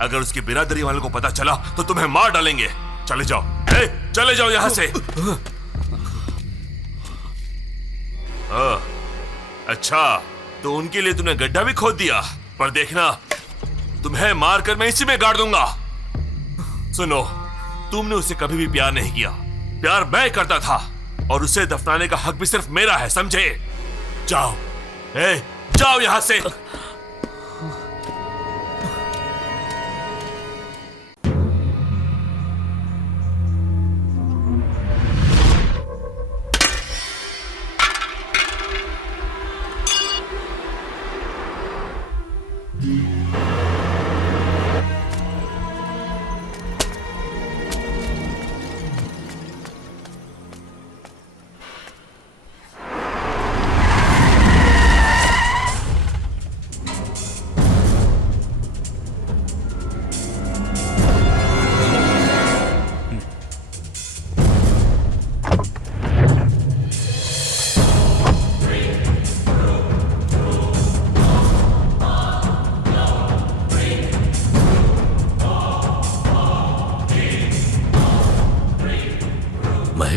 अगर उसकी बिरादरी वालों को पता चला तो तुम्हें मार डालेंगे। चले जाओ, चले जाओ यहां से। अच्छा, तो उनके लिए तुमने गड्ढा भी खोद दिया, पर देखना तुम्हें मारकर मैं इसी में गाड़ दूंगा। सुनो, तुमने उसे कभी भी प्यार नहीं किया। प्यार मैं करता था और उसे दफनाने का हक भी सिर्फ मेरा है, समझे? जाओ, जाओ यहां से।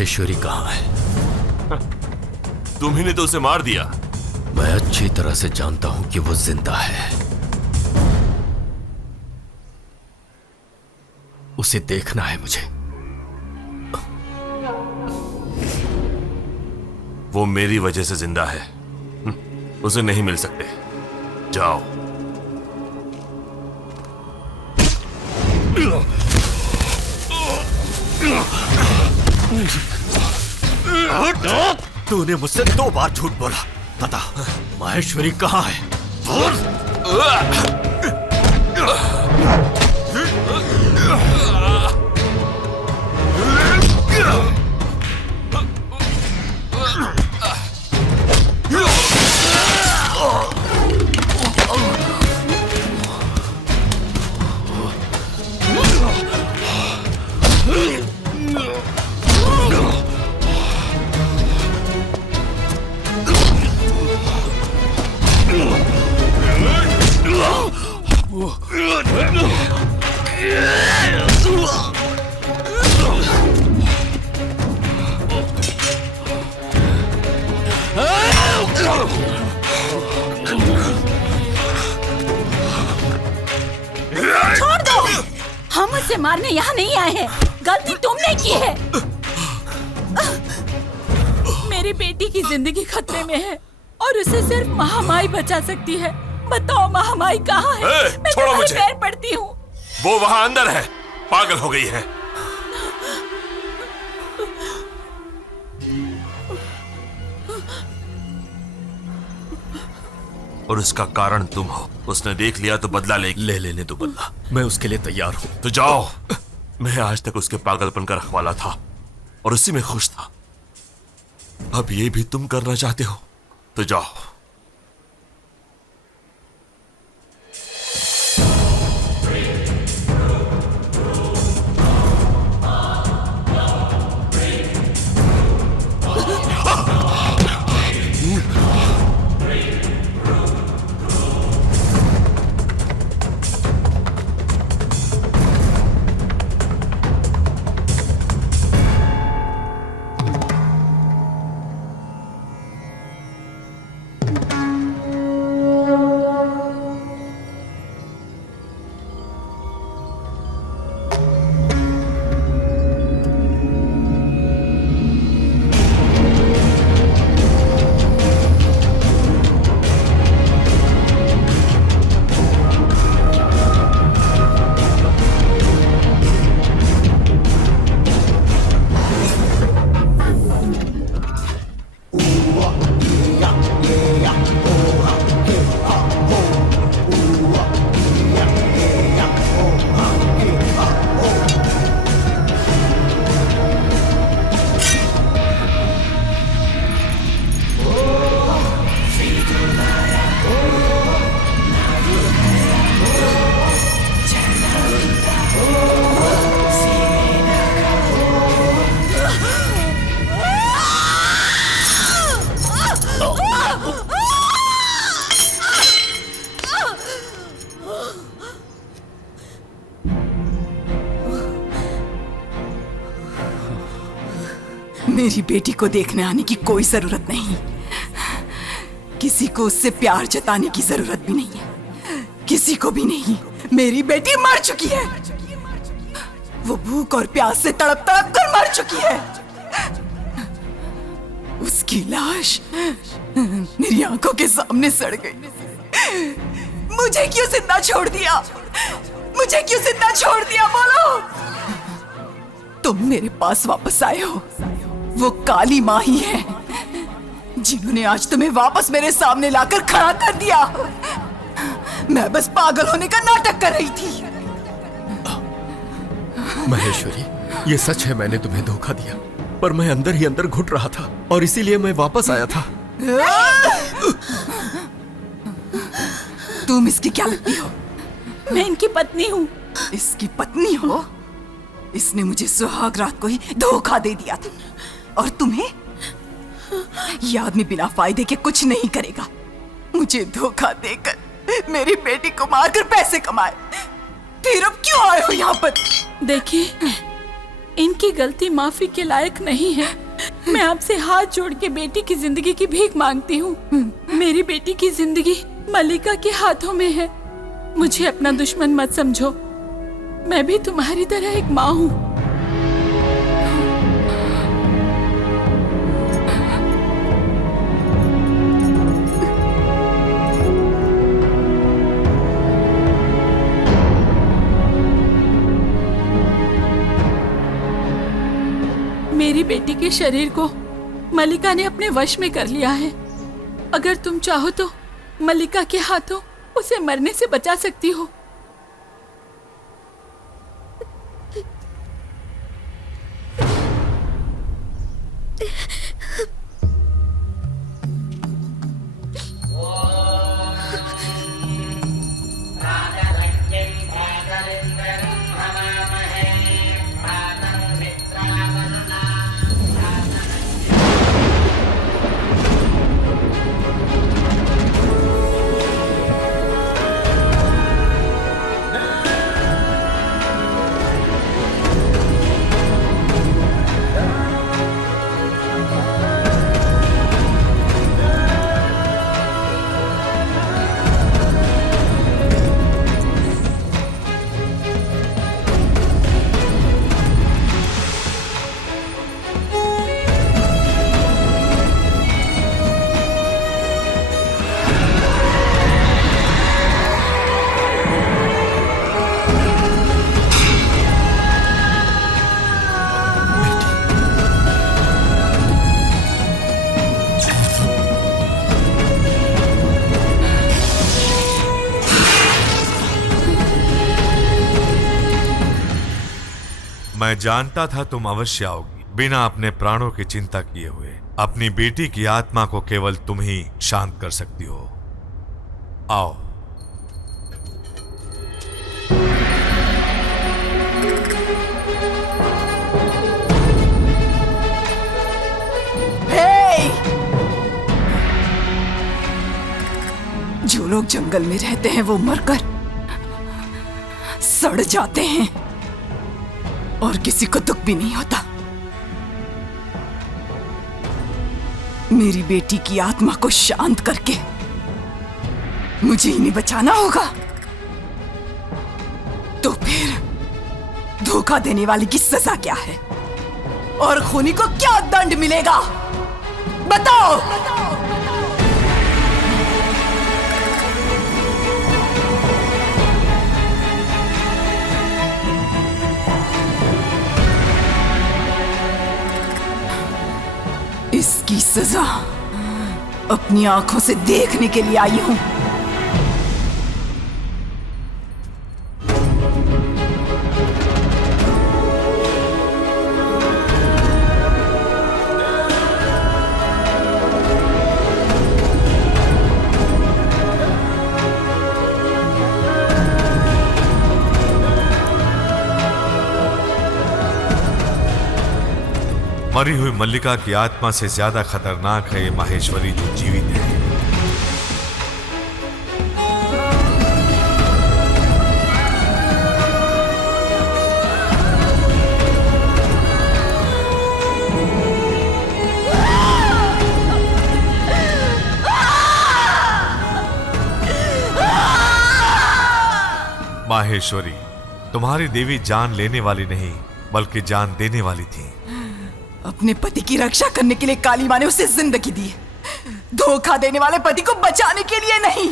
माहेश्वरी कहाँ है? तुम्ही ने तो उसे मार दिया। मैं अच्छी तरह से जानता हूं कि वो जिंदा है। उसे देखना है मुझे। वो मेरी वजह से जिंदा है, उसे नहीं मिल सकते। जाओ। तूने मुझसे 2 बार झूठ बोला। बता, माहेश्वरी कहाँ है? छोड़ दो, हम उसे मारने यहाँ नहीं आए हैं। गलती तुमने की है। मेरी बेटी की जिंदगी खतरे में है और उसे सिर्फ महामाई बचा सकती है। बताओ महामाई कहाँ है? मैं छोड़ो तुम्हारे मुझे। पैर पड़ती हूँ। वो वहां अंदर है, पागल हो गई है। और उसका कारण तुम हो। उसने देख लिया तो बदला ले लेने तो बदला। मैं उसके लिए तैयार हूं। तो जाओ। मैं आज तक उसके पागलपन का रखवाला था और उसी में खुश था। अब ये भी तुम करना चाहते हो तो जाओ। मेरी बेटी को देखने आने की कोई जरूरत नहीं। किसी को उससे प्यार जताने की जरूरत भी नहीं है। किसी को भी नहीं। मेरी बेटी मर चुकी है। वो भूख और प्यास से तड़प तड़प कर मर चुकी है। उसकी लाश मेरी आंखों के सामने सड़ गई। मुझे क्यों जिंदा छोड़ दिया? मुझे क्यों जिंदा छोड़ दिया? बोलो। तुम मेरे पास वापस आए हो, वो काली माँ ही है जिन्होंने आज तुम्हें वापस मेरे सामने लाकर खड़ा कर दिया। मैं बस पागल होने का नाटक कर रही थी। महेश्वरी, ये सच है, मैंने तुम्हें धोखा दिया, पर मैं अंदर ही अंदर घुट रहा था और इसीलिए मैं वापस आया था। तुम इसकी क्या लगती हो? मैं इनकी पत्नी हूँ। इसकी पत्नी हो? इसने मुझे सुहाग रात को ही धोखा दे दिया था। और तुम्हें? ये आदमी बिना फायदे के कुछ नहीं करेगा। मुझे धोखा देकर मेरी बेटी को मारकर पैसे कमाए। फिर अब क्यों आए हो यहाँ पर? देखिए, इनकी गलती माफी के लायक नहीं है। मैं आपसे हाथ जोड़ के बेटी की जिंदगी की भीख मांगती हूँ। मेरी बेटी की जिंदगी मल्लिका के हाथों में है। मुझे अपना दुश्मन मत समझो। मैं भी तुम्हारी तरह एक माँ हूँ। मेरी बेटी के शरीर को मल्लिका ने अपने वश में कर लिया है। अगर तुम चाहो तो मल्लिका के हाथों उसे मरने से बचा सकती हो। मैं जानता था तुम अवश्य आओगी, बिना अपने प्राणों की चिंता किए हुए। अपनी बेटी की आत्मा को केवल तुम ही शांत कर सकती हो। आओ। जो लोग जंगल में रहते हैं वो मरकर सड़ जाते हैं और किसी को दुख भी नहीं होता। मेरी बेटी की आत्मा को शांत करके मुझे इन्हें बचाना होगा। तो फिर धोखा देने वाले की सजा क्या है और खूनी को क्या दंड मिलेगा? बताओ। इसकी सजा अपनी आंखों से देखने के लिए आई हूं। मरी हुई मल्लिका की आत्मा से ज्यादा खतरनाक है ये माहेश्वरी जो जीवित है। माहेश्वरी, तुम्हारी देवी जान लेने वाली नहीं बल्कि जान देने वाली थी। अपने पति की रक्षा करने के लिए काली माँ ने उसे जिंदगी दी, धोखा देने वाले पति को बचाने के लिए नहीं।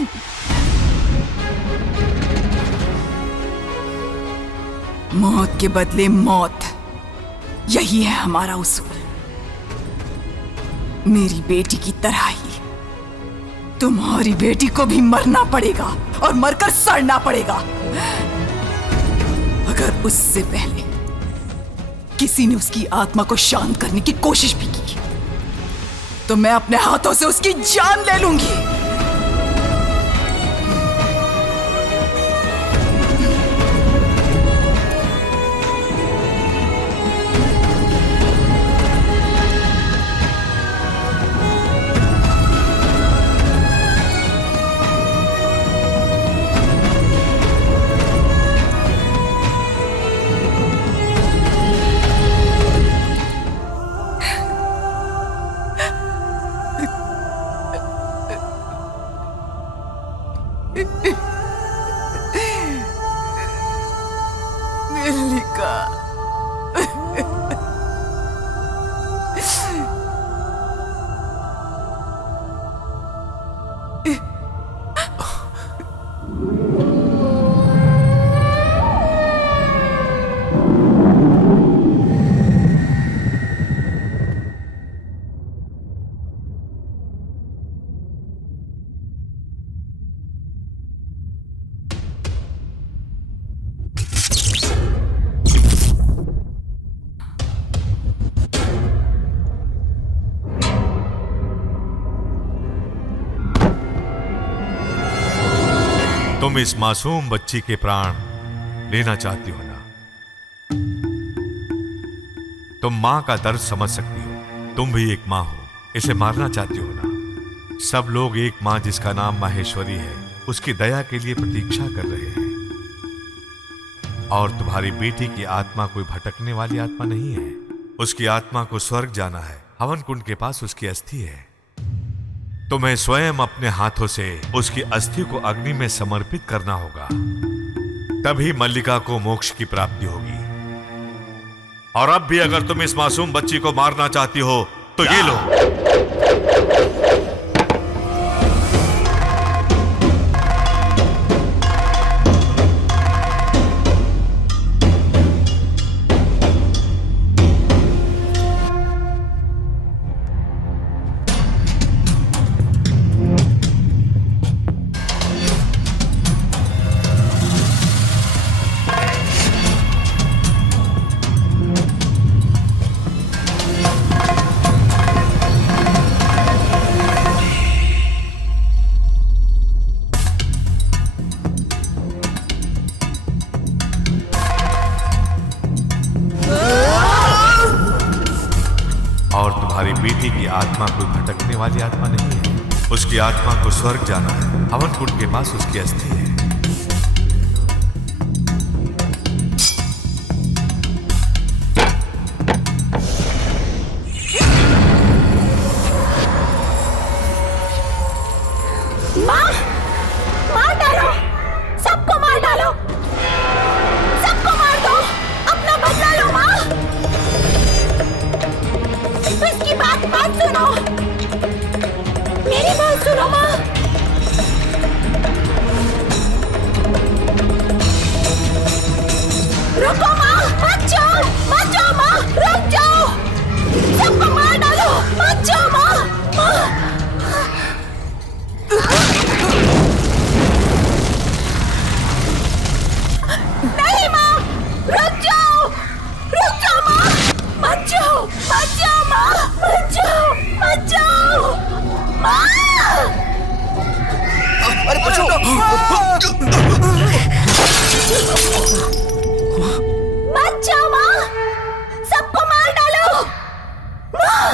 मौत के बदले मौत, यही है हमारा उसूल। मेरी बेटी की तरह ही तुम्हारी बेटी को भी मरना पड़ेगा और मरकर सड़ना पड़ेगा। अगर उससे पहले किसी ने उसकी आत्मा को शांत करने की कोशिश भी की तो मैं अपने हाथों से उसकी जान ले लूंगी। मल्लिका, तुम इस मासूम बच्ची के प्राण लेना चाहती हो ना? तुम मां का दर्द समझ सकती हो। तुम भी एक मां हो, इसे मारना चाहती हो ना? सब लोग एक मां जिसका नाम माहेश्वरी है, उसकी दया के लिए प्रतीक्षा कर रहे हैं। और तुम्हारी बेटी की आत्मा कोई भटकने वाली आत्मा नहीं है। उसकी आत्मा को स्वर्ग जाना है। हवन कुंड के पास उसकी अस्थि है। तुम्हें स्वयं अपने हाथों से उसकी अस्थि को अग्नि में समर्पित करना होगा, तभी मल्लिका को मोक्ष की प्राप्ति होगी। और अब भी अगर तुम इस मासूम बच्ची को मारना चाहती हो तो ये लो। बेटी की आत्मा कोई भटकने वाली आत्मा नहीं है। उसकी आत्मा को स्वर्ग जाना है। हवन कुंड के पास उसकी अस्थि है। मार डालो, सबको मार डालो, सबको मार दो, अपना बदला लो माँ। इसकी बात मत सुनो, मेरी बात सुनो माँ। रुको माँ, मत जाओ माँ, रुक जाओ, सबको मार डालो, मत जाओ माँ। नहीं माँ, रुक जाओ माँ, मत जाओ माँ, मत जाओ माँ। अरे बचाओ! मत जाओ माँ, सबको मार डालो माँ।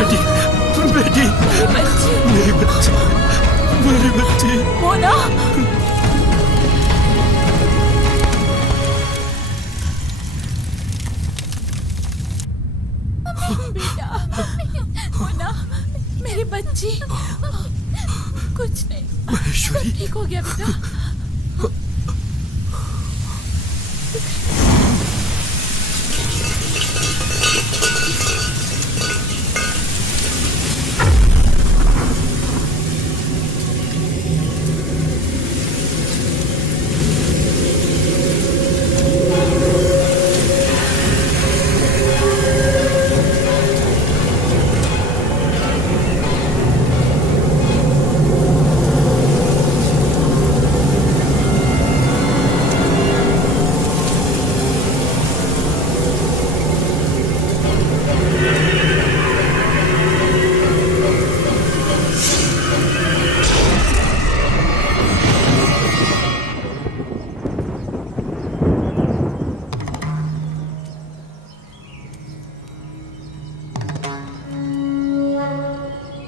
बेटी, बेटी, मेरी बच्ची, मेरी बच्ची। मोना, बेटा, मोना, मेरी बच्ची, कुछ नहीं, महेश्वरी, ठीक हो गया बेटा।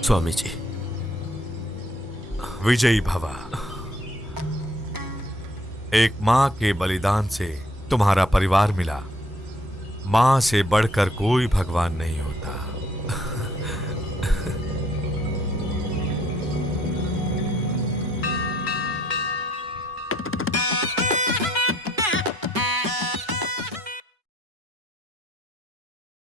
स्वामी जी, विजयी भवा। एक मां के बलिदान से तुम्हारा परिवार मिला। मां से बढ़कर कोई भगवान नहीं होता।